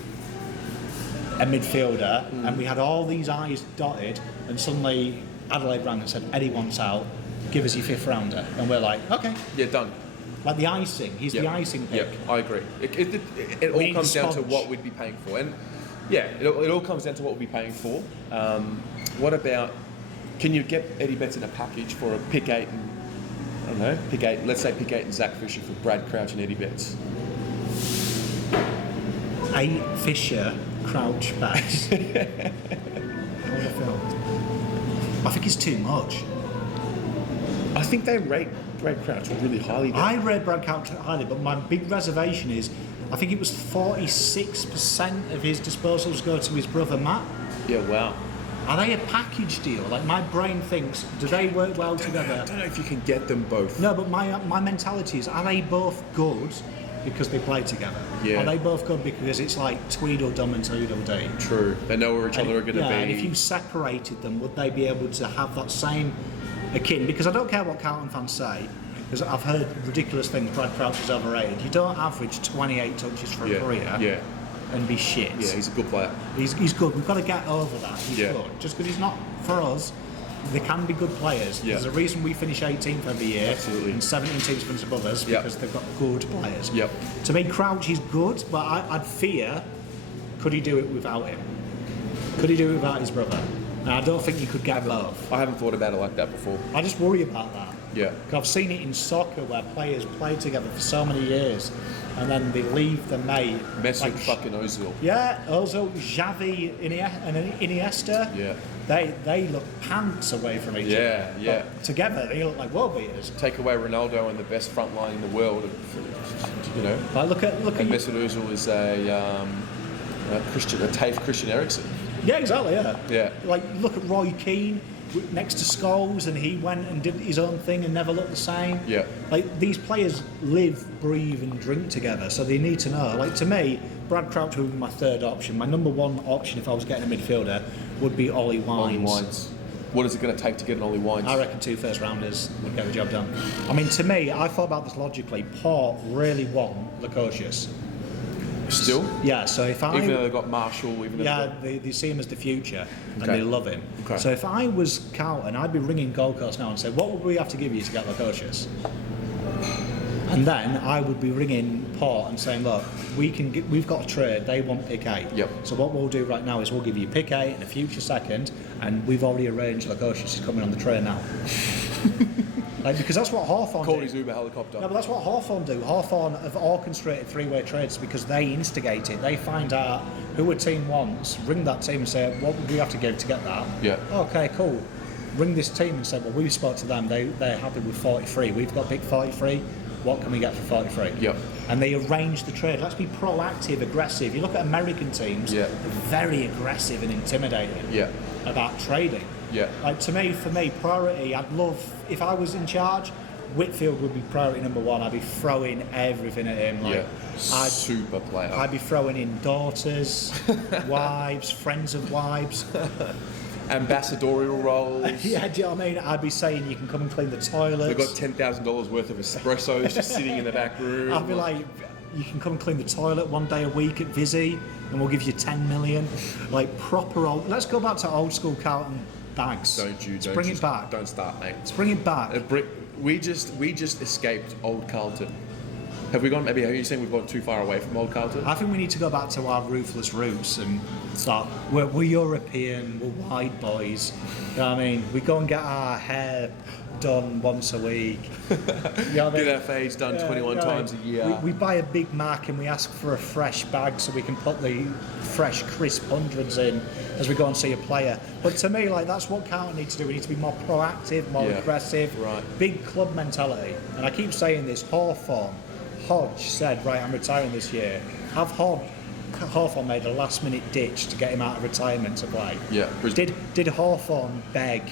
a midfielder, and we had all these I's dotted, and suddenly Adelaide rang and said, Eddie wants out, give us your 5th rounder. And we're like, okay. Yeah, done. Like the icing, he's the icing pick. Yeah, I agree. It all comes down to what we'd be paying for. And yeah, it all comes down to what we'd be paying for. What about, can you get Eddie Betts in a package for a pick 8 and, I don't know, pick 8, let's say pick 8 and Zach Fisher for Brad Crouch and Eddie Betts? 8 Fisher, Crouch, Betts. How would I feel? I think it's too much. I think they rate Brad Crouch really highly. I rate Brad Crouch highly, but my big reservation is, I think it was 46% of his disposals go to his brother Matt. Yeah, wow. Are they a package deal? Like, my brain thinks, do they work well together? I don't know if you can get them both. No, but my mentality is, are they both good because they play together? Yeah. Are they both good because it's like Tweedledum and Tweedledee? True. They know where each other are going to be. And if you separated them, would they be able to have that same akin? Because I don't care what Carlton fans say, because I've heard ridiculous things, Brad Crouch is overrated. You don't average 28 touches for a career and be shit. Yeah, he's a good player. He's good. We've got to get over that. He's good. Just because he's not for us, they can be good players. Yeah. There's a reason we finish 18th every year. Absolutely. And 17 teams finish above us because they've got good players. Yep. To me, Crouch is good, but I'd fear, could he do it without him? Could he do it without his brother? And I don't think you could get both. I haven't thought about it like that before. I just worry about that. Yeah. Because I've seen it in soccer where players play together for so many years and then they leave the mate. Mesut fucking Ozil. Yeah, Ozil, Xavi, and Iniesta. Yeah. They look pants away from each other. Yeah. But together, they look like world beaters. Take away Ronaldo and the best front line in the world, you know. Like, look at Mesut Ozil is a TAFE Christian Eriksen. Yeah, exactly. Yeah. Yeah. Like, look at Roy Keane. next to Scholes, and he went and did his own thing and never looked the same. Yeah. Like, these players live, breathe, and drink together, so they need to know. Like, to me, Brad Crouch would be my third option. My number one option, if I was getting a midfielder, would be Ollie Wines. Ollie Wines. What is it going to take to get an Ollie Wines? I reckon 2 first-rounders would get the job done. I mean, to me, I thought about this logically. Port really want Lukosius. Still? Yeah, so if I... Even though they've got Marshall, they see him as the future, and they love him. Okay. So if I was Carlton, I'd be ringing Gold Coast now and say, what would we have to give you to get Lukosius? And then I would be ringing Port and saying, look, we've got a trade, they want pick 8. Yep. So what we'll do right now is we'll give you pick 8 and a future second, and we've already arranged Lukosius is coming on the train now. Like, because that's what Hawthorn do. Call his Uber helicopter. No, but that's what Hawthorn do. Hawthorn have orchestrated 3-way trades because they instigate it. They find out who a team wants, ring that team and say, what would we have to give to get that? Yeah. Okay, cool. Ring this team and say, well, we spoke to them, they're happy with 43. We've got big 43. What can we get for 43? Yep. And they arrange the trade. Let's be proactive, aggressive. You look at American teams, they're very aggressive and intimidating about trading. Yeah. Like, for me, priority, I'd love, if I was in charge, Whitfield would be priority number 1. I'd be throwing everything at him. Like, super player. I'd be throwing in daughters, wives, friends of wives. Ambassadorial roles. Yeah, do you know what I mean? I'd be saying you can come and clean the toilets. We've got $10,000 worth of espressos just sitting in the back room. I'd be like, you can come and clean the toilet one day a week at Vizzy, and we'll give you 10 million. Like, proper old... Let's go back to old school Carlton bags. Let's bring it back. Don't start, mate. Let's bring it back. We just escaped old Carlton. Have you saying we've gone too far away from old Carlton? I think we need to go back to our ruthless roots and start. We're European, we're white boys. You know what I mean? We go and get our hair done once a week. You know what I mean? Get our fades done 21 times a year. We buy a Big Mac and we ask for a fresh bag so we can put the fresh, crisp hundreds in as we go and see a player. But to me, like, that's what Carlton need to do. We need to be more proactive, more aggressive, big club mentality. And I keep saying this, Hodge said, right, I'm retiring this year. Have Hawthorn made a last-minute ditch to get him out of retirement to play? Yeah. Did Hawthorn beg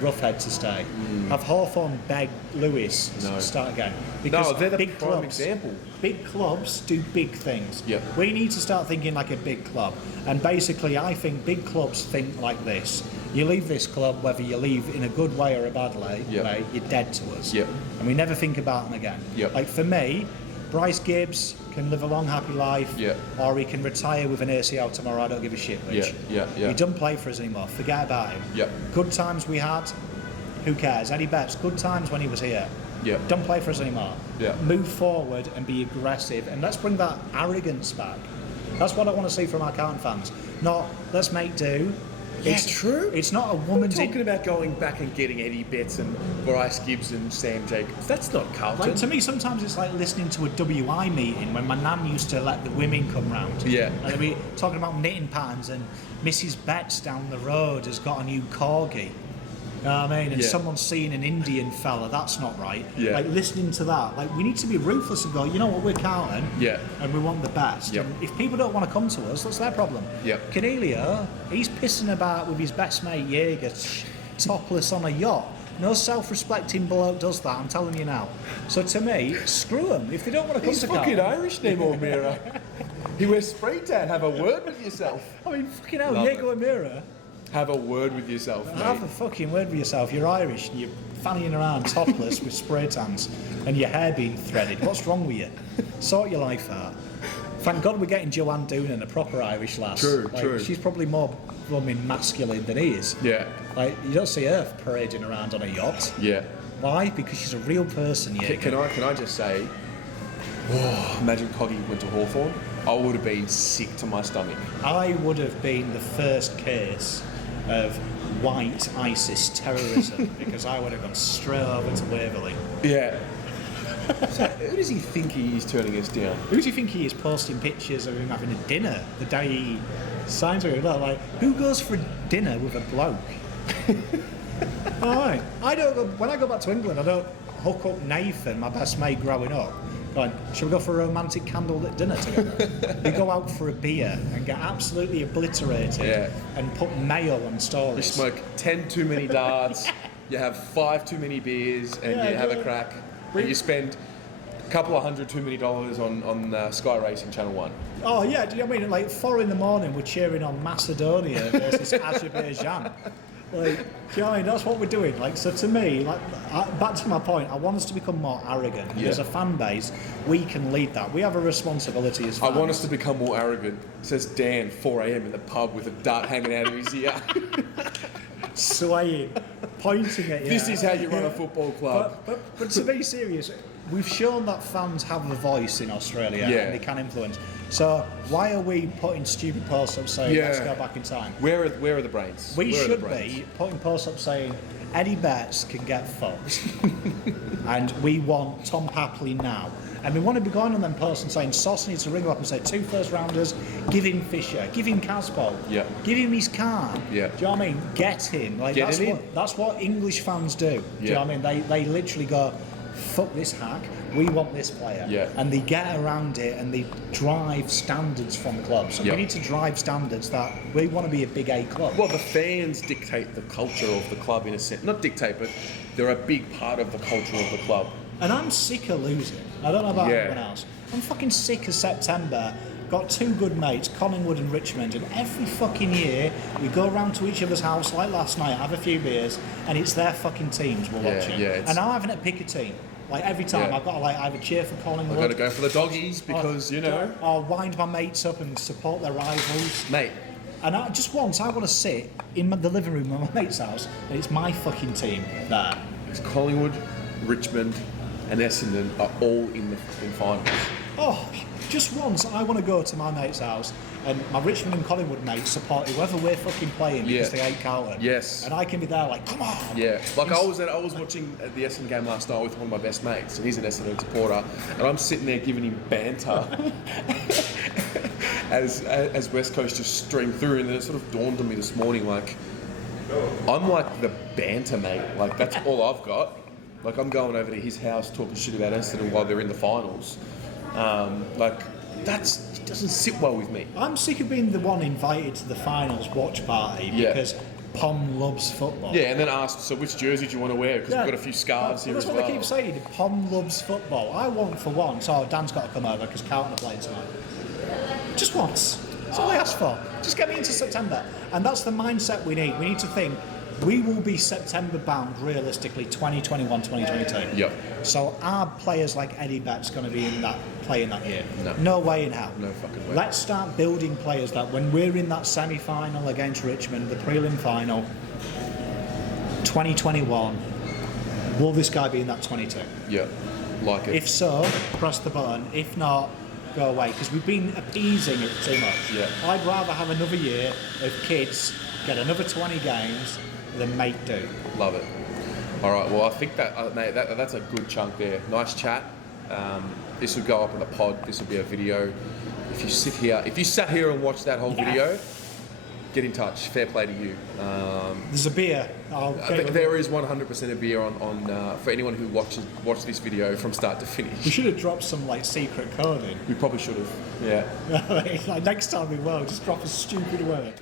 Roughhead to stay? Have Hawthorn beg Lewis to start again? Because they're the big prime clubs, example. Big clubs do big things. Yeah. We need to start thinking like a big club. And basically, I think big clubs think like this. You leave this club, whether you leave in a good way or a bad way, you're dead to us. Yeah. And we never think about them again. Yeah. Like, for me, Bryce Gibbs can live a long, happy life, or he can retire with an ACL tomorrow. I don't give a shit, Rich. Yeah. He doesn't play for us anymore. Forget about him. Yeah. Good times we had, who cares? Eddie Betts, good times when he was here. Yeah. Don't play for us anymore. Yeah. Move forward and be aggressive, and let's bring that arrogance back. That's what I want to see from our Carlton fans. Not, let's make do. True. It's not a woman's... We're talking about going back and getting Eddie Betts and Bryce Gibbs and Sam Jacobs. That's not Carlton. Like, to me, sometimes it's like listening to a WI meeting when my nan used to let the women come round. Yeah. And they'd be talking about knitting patterns, and Mrs. Betts down the road has got a new corgi. You know what I mean? And someone's seeing an Indian fella, that's not right. Yeah. Like, listening to that, like, we need to be ruthless and go, you know what, we're Carlton, and we want the best. Yep. And if people don't want to come to us, that's their problem. Yep. Cornelio, he's pissing about with his best mate Jaeger, topless on a yacht. No self-respecting bloke does that, I'm telling you now. So to me, screw them. If they don't want to come He's to fucking Carlton... Irish name or Mira. He wears spray tan. Have a word with yourself. I mean, fucking hell, Love Jaeger and Mira. Have a word with yourself, mate. Have a fucking word with yourself. You're Irish and you're fannying around topless with spray tans and your hair being threaded. What's wrong with you? Sort your life out. Thank God we're getting Joanne Doonan, a proper Irish lass. True. She's probably more blooming masculine than he is. Yeah. Like, you don't see her parading around on a yacht. Yeah. Why? Because she's a real person, yeah. Can I just say, imagine Coggy went to Hawthorn. I would have been sick to my stomach. I would have been the first case of white ISIS terrorism because I would have gone straight over to Waverley. Yeah. So who does he think he is turning us down? Who do you think he is posting pictures of him having a dinner the day he signs with him? Like, who goes for dinner with a bloke? Alright. When I go back to England, I don't hook up Nathan, my best mate growing up. going, should we go for a romantic candlelit dinner together? We go out for a beer and get absolutely obliterated and put mail on stories. You smoke 10 too many darts, you have 5 too many beers, and you have a crack. And you spend a couple of $100 too many on Sky Racing Channel 1. Oh yeah, do you know what I mean? Like 4 in the morning, we're cheering on Macedonia versus Azerbaijan. Like, do you know what I mean? That's what we're doing. Like, so to me, like, back to my point, I want us to become more arrogant. And as a fan base, we can lead that. We have a responsibility as fans. I want us to become more arrogant. Says Dan, 4 a.m. in the pub with a dart hanging out of his ear. Swaying, pointing at you. This is how you run a football club. But to be serious, we've shown that fans have a voice in Australia and they can influence. So why are we putting stupid posts up saying let's go back in time? Where are the brains? We should be putting posts up saying Eddie Betts can get fucked and we want Tom Papley now. And we want to be going on them posts and saying Sauce needs to ring up and say 2 first rounders, give him Fisher, give him Casbolt, give him his car. Do you know what I mean? Get him. Like that's what English fans do. Do you know what I mean? They literally go, fuck this hack, we want this player. And they get around it and they drive standards from clubs. And we need to drive standards that we want to be a big A club. Well, the fans dictate the culture of the club in a sense. Not dictate, but they're a big part of the culture of the club. And I'm sick of losing. I don't know about anyone else. I'm fucking sick of September. Got 2 good mates, Collingwood and Richmond, and every fucking year we go around to each other's house like last night, have a few beers, and it's their fucking teams we're watching. And I'm having to pick a team. Like every time I've got to like either cheer for Collingwood. I've got to go for the doggies because, or wind my mates up and support their rivals. Mate. And just once I want to sit in the living room of my mate's house and it's my fucking team there. It's Collingwood, Richmond and Essendon are all in finals. Oh, just once I want to go to my mate's house and my Richmond and Collingwood mates support whoever we're fucking playing because they hate Carlton. Yes. And I can be there like, come on. Yeah. Like I was watching the Essendon game last night with one of my best mates, and he's an Essendon supporter, and I'm sitting there giving him banter as West Coast just streamed through, and then it sort of dawned on me this morning, like, I'm like the banter mate. Like that's all I've got. Like I'm going over to his house talking shit about Essendon while they're in the finals. It doesn't sit well with me. I'm sick of being the one invited to the finals watch party because Pom loves football. Yeah, and then asked, so which jersey do you want to wear? Because we've got a few scarves here as well. That's what I keep saying. Pom loves football. I want for once. So Dan's got to come over because Carlton are playing tonight. Just once. That's all I ask for. Just get me into September. And that's the mindset we need. We need to think we will be September bound realistically 2021, 2022. Yep. So are players like Eddie Betts going to be playing that year? No. No way in hell. No fucking way. Let's start building players that when we're in that semi-final against Richmond, the prelim final, 2021, will this guy be in that 22? Yeah, like it. If so, press the button. If not, go away. Because we've been appeasing it too much. Yeah. I'd rather have another year of kids get another 20 games than make do. Love it. All right, well, I think that, mate, that's a good chunk there. Nice chat. This will go up in the pod. This will be a video. If you sat here and watched that whole video, get in touch. Fair play to you. There's a beer. There is 100% a beer on for anyone who watched this video from start to finish. We should have dropped some like secret code in. We probably should have. Yeah. Like next time we will, just drop a stupid word.